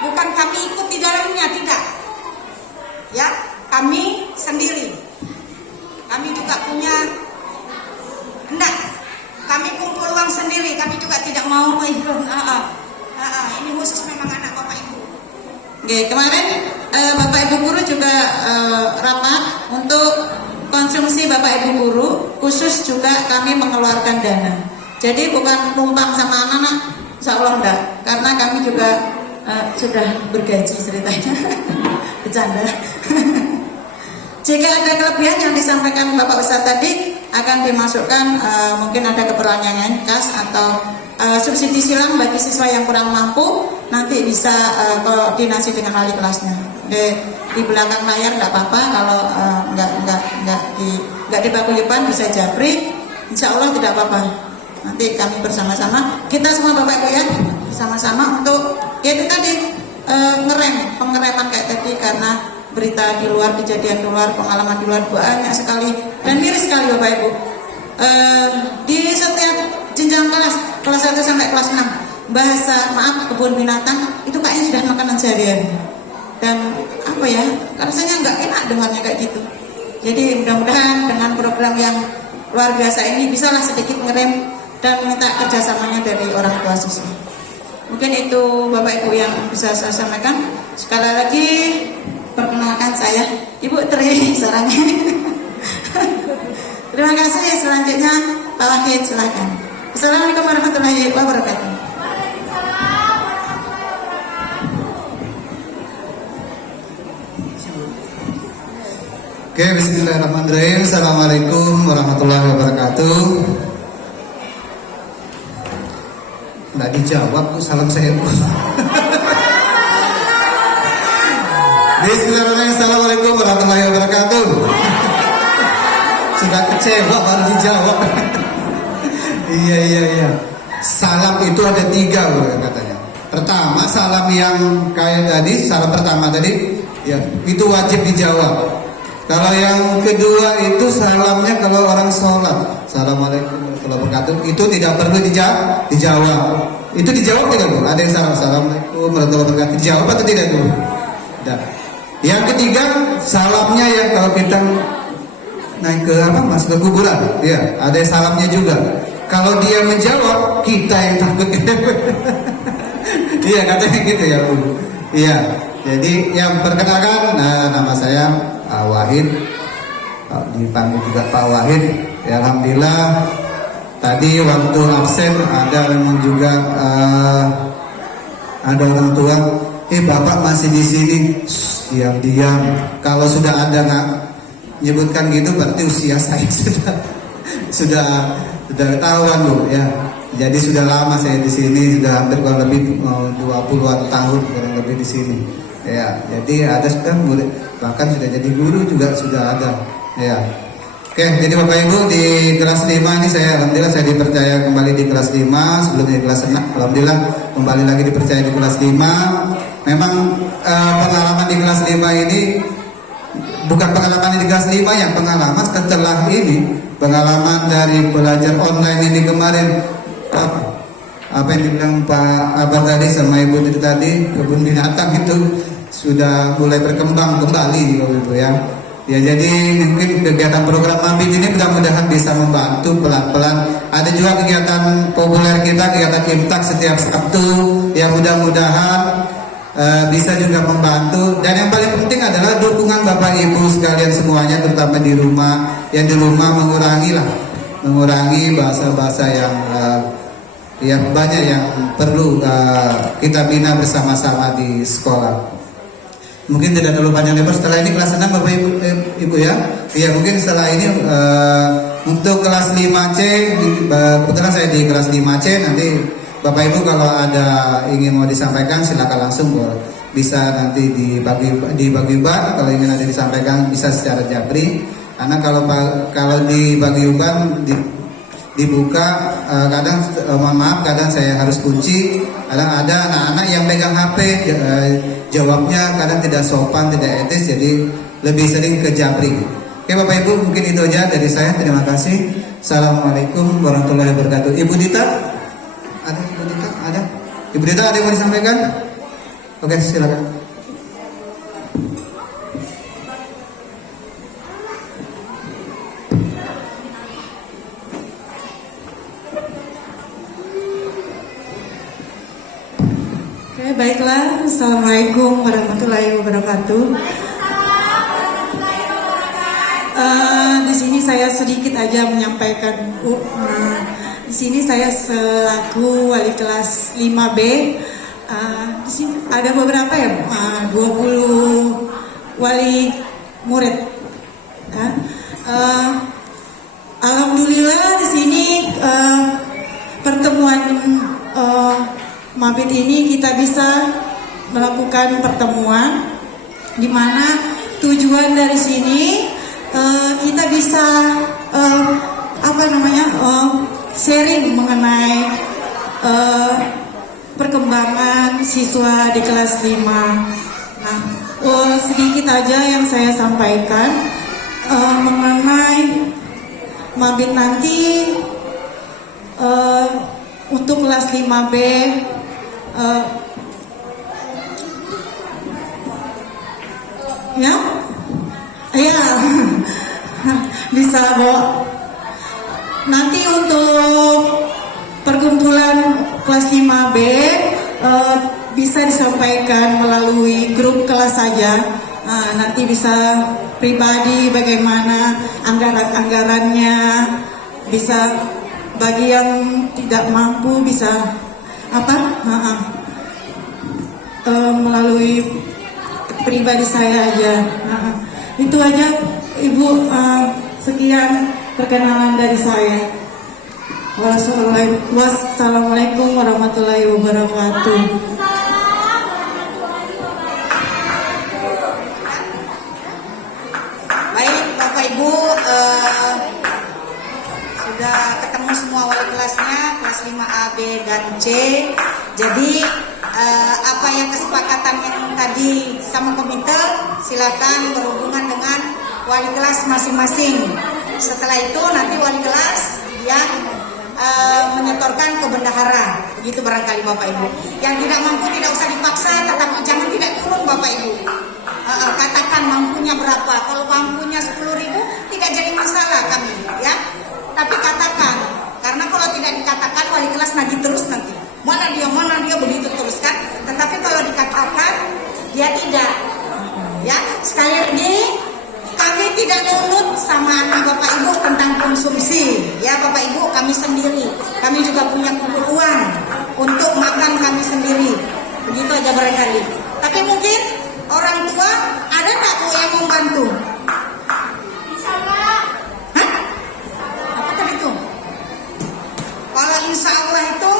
bukan kami ikut di dalamnya, tidak. Ya, kami sendiri. Kami juga punya, enggak, kami kumpul uang sendiri, kami juga tidak mau ikut. Ini khusus memang anak Bapak Ibu. Oke, kemarin Bapak Ibu guru juga rapat untuk konsumsi Bapak Ibu guru, khusus juga kami mengeluarkan dana. Jadi bukan numpang sama anak-anak, insya Allah enggak, karena kami juga sudah bergaji ceritanya. Bercanda. Jika ada kelebihan yang disampaikan Bapak Ustadz tadi akan dimasukkan, mungkin ada keperluan yang kas atau subsidi silang bagi siswa yang kurang mampu, nanti bisa koordinasi dengan wali kelasnya. Di belakang layar nggak apa-apa, kalau nggak di paguyuban bisa japri, insya Allah tidak apa-apa. Nanti kami bersama-sama, kita semua Bapak Ibu ya, sama-sama untuk ya itu tadi pengereman kayak tadi, karena berita di luar, kejadian di luar, pengalaman di luar banyak sekali dan miris sekali Bapak Ibu. Di setiap jenjang kelas 1 sampai kelas 6, bahasa kebun binatang itu kayaknya sudah makanan sehari-hari. Dan apa ya, rasanya nggak enak dengannya kayak gitu. Jadi mudah-mudahan dengan program yang luar biasa ini bisalah sedikit ngerem dan minta kerjasamanya dari orang tua siswa. Mungkin itu Bapak Ibu yang bisa saya sampaikan. Sekali lagi perkenalkan saya Ibu Tri Sarangnya. Terima kasih. Selanjutnya Pak Wahid, silakan. Assalamualaikum warahmatullahi wabarakatuh. Oke, bismillahirrahmanirrahim. Assalamualaikum warahmatullahi wabarakatuh. Nggak dijawab tuh salam saya. Bismillahirrahmanirrahim. Assalamualaikum warahmatullahi wabarakatuh. Sudah kecewa baru dijawab. Iya. Salam itu ada 3 katanya. Pertama, salam yang kayak tadi, salam pertama tadi, ya itu wajib dijawab. Kalau yang kedua itu salamnya kalau orang sholat, assalamualaikum warahmatullahi wabarakatuh, itu tidak perlu dijawab. Itu dijawab tidak Bu? Ada yang salam, assalamualaikum warahmatullahi wabarakatuh, dijawab atau tidak Bu? Tidak. Yang ketiga, salamnya yang kalau kita naik ke masuk ke kuburan, ya ada salamnya juga. Kalau dia menjawab, kita yang takut. Iya katanya gitu ya Bu. Iya. Jadi yang perkenalkan, nama saya Wahid, dipanggil juga Pak Wahid. Ya, alhamdulillah tadi waktu absen ada memang juga ada orang tua. Bapak masih di sini. Diam-diam. Kalau sudah ada nggak nyebutkan gitu, berarti usia saya sudah ketahuan Bu ya. Jadi sudah lama saya di sini, sudah hampir kurang lebih 20-an tahun kurang lebih di sini. Ya, jadi ada sudah murid, bahkan sudah jadi guru juga sudah ada. Ya. Oke, jadi Bapak Ibu di kelas 5 ini alhamdulillah saya dipercaya kembali di kelas 5, sebelumnya di kelas 6. Alhamdulillah kembali lagi dipercaya di kelas 5. Memang pengalaman di kelas 5 ini bukan pengalaman di kelas 5 yang pengalaman setelah ini, pengalaman dari belajar online ini kemarin, apa yang dibilang Pak Abang tadi sama Ibu tadi, kebun binatang itu sudah mulai berkembang kembali gitu ya. Ya jadi mungkin kegiatan program Mabit ini mudah-mudahan bisa membantu pelan-pelan. Ada juga kegiatan populer kita, kegiatan imtak setiap Sabtu yang mudah-mudahan bisa juga membantu. Dan yang paling penting adalah dukungan Bapak Ibu sekalian semuanya, terutama di rumah. Yang di rumah mengurangi bahasa-bahasa yang banyak yang perlu kita bina bersama-sama di sekolah. Mungkin tidak terlalu panjang lebar. Setelah ini kelas 6 Bapak Ibu ya. Ya mungkin setelah ini untuk kelas 5C, kebetulan saya di kelas 5C. Nanti Bapak Ibu kalau ada ingin mau disampaikan silakan langsung bisa nanti dibagi ban. Kalau ingin ada disampaikan bisa secara japri. Karena kalau dibagi ban dibuka kadang mohon maaf kadang saya harus kunci, kadang ada anak-anak yang pegang HP jawabnya kadang tidak sopan, tidak etis, jadi lebih sering ke japri. Oke Bapak Ibu, mungkin itu aja dari saya. Terima kasih. Assalamualaikum warahmatullahi wabarakatuh. Ibu Dita, ada Ibu Dita? Ada? Ibu Dita ada yang mau disampaikan? Oke, silakan. Baiklah, assalamualaikum warahmatullahi wabarakatuh. Di sini saya sedikit aja menyampaikan. Di sini saya selaku wali kelas 5B. Di sini ada beberapa ya, 20 wali murid Alhamdulillah di sini pertemuan Mabit ini kita bisa melakukan pertemuan di mana tujuan dari sini kita bisa sharing mengenai perkembangan siswa di kelas 5. Nah, sedikit aja yang saya sampaikan mengenai Mabit nanti untuk kelas 5B ya bisa Bo. Nanti untuk perkumpulan kelas 5B bisa disampaikan melalui grup kelas saja. Nanti bisa pribadi bagaimana anggarannya, bisa bagi yang tidak mampu bisa melalui pribadi saya aja. Itu aja Ibu, sekian perkenalan dari saya. Wassalamualaikum warahmatullahi wabarakatuh. Baik Bapak Ibu, sudah ketemu semua wali kelasnya, kelas 5A, B, dan C. Jadi apa yang kesepakatan yang tadi sama komite, silakan berhubungan dengan wali kelas masing-masing. Setelah itu nanti wali kelas yang menyetorkan ke bendahara, begitu barangkali Bapak Ibu. Yang tidak mampu tidak usah dipaksa, tetapi jangan tidak turun Bapak Ibu. Katakan mampunya berapa. Kalau mampunya 10.000 tidak jadi masalah kami, ya. Tapi katakan, karena kalau tidak dikatakan wali kelas nagih terus nanti. Mana dia begitu terus kan. Tetapi kalau dikatakan dia tidak, ya. Sekali lagi kami tidak nurut sama anak Bapak Ibu tentang konsumsi, ya Bapak Ibu, kami sendiri. Kami juga punya uang untuk makan kami sendiri. Begitu aja barangkali. Tapi mungkin orang tua ada nggak Bu yang membantu? Hah? Apa tadi itu? Kalau insya Allah itu,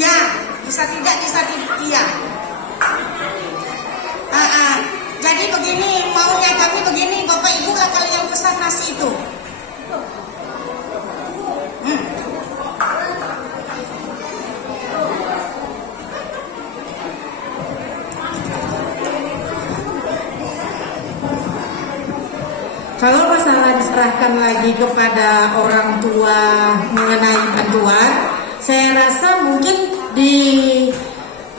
ya bisa tidak, iya. Jadi begini, maunya kami begini, Bapak Ibu lah kali yang pesan nasi itu. Kalau masalah diserahkan lagi kepada orang tua mengenai bantuan, saya rasa mungkin di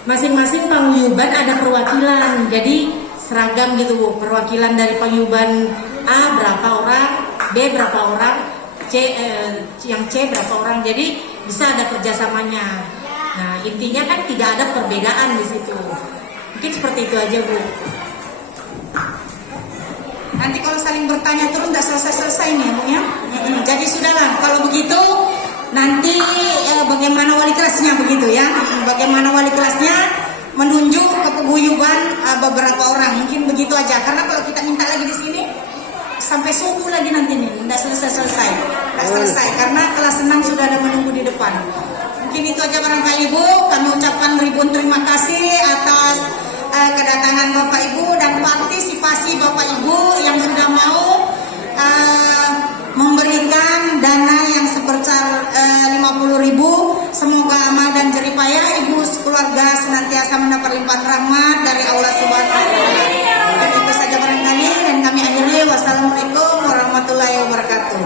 masing-masing paguyuban ada perwakilan. Jadi seragam gitu Bu, perwakilan dari paguyuban A berapa orang, B berapa orang, yang C berapa orang. Jadi bisa ada kerjasamanya. Nah intinya kan tidak ada perbedaan di situ. Mungkin seperti itu aja Bu. Nanti kalau saling bertanya terus nggak selesai-selesai nih Bu ya. Jadi sudahlah, kalau begitu nanti bagaimana wali kelasnya begitu ya. Bagaimana wali kelasnya menunjuk ke paguyuban beberapa orang, mungkin begitu aja. Karena kalau kita minta lagi di sini sampai subuh lagi nanti nih, nggak selesai. Karena kelas 6 sudah ada menunggu di depan. Mungkin itu aja barangkali Bu. Kami ucapkan ribuan terima kasih atas kedatangan Bapak Ibu dan partisipasi Bapak Ibu yang sudah mau memberikan dana yang sebesar 50.000. Semoga amal dan jeripayah Ibu sekeluarga senantiasa mendapat limpahan rahmat dari Allah Subhanahu wa Ta'ala. Dan itu saja barangkali, dan kami akhiri. Wassalamualaikum warahmatullahi wabarakatuh.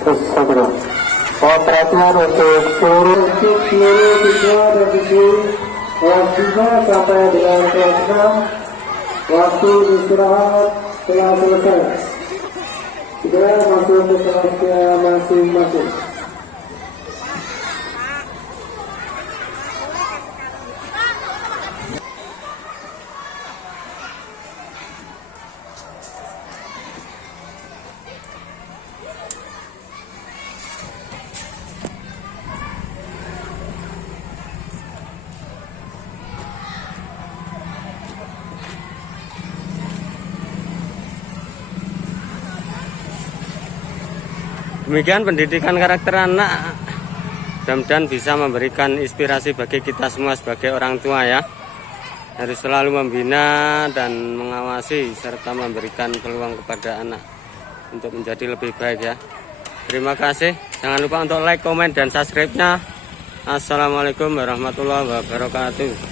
Terus segera. Mohon perhatian untuk seluruh siswa dan siswi kelas 5 sampai dengan kelas 6. Waktu istirahat telah selesai. Segera masuk ke kelasnya masing-masing. Demikian pendidikan karakter anak, mudah-mudahan bisa memberikan inspirasi bagi kita semua sebagai orang tua ya. Harus selalu membina dan mengawasi serta memberikan peluang kepada anak untuk menjadi lebih baik ya. Terima kasih. Jangan lupa untuk like, komen, dan subscribe-nya. Assalamualaikum warahmatullahi wabarakatuh.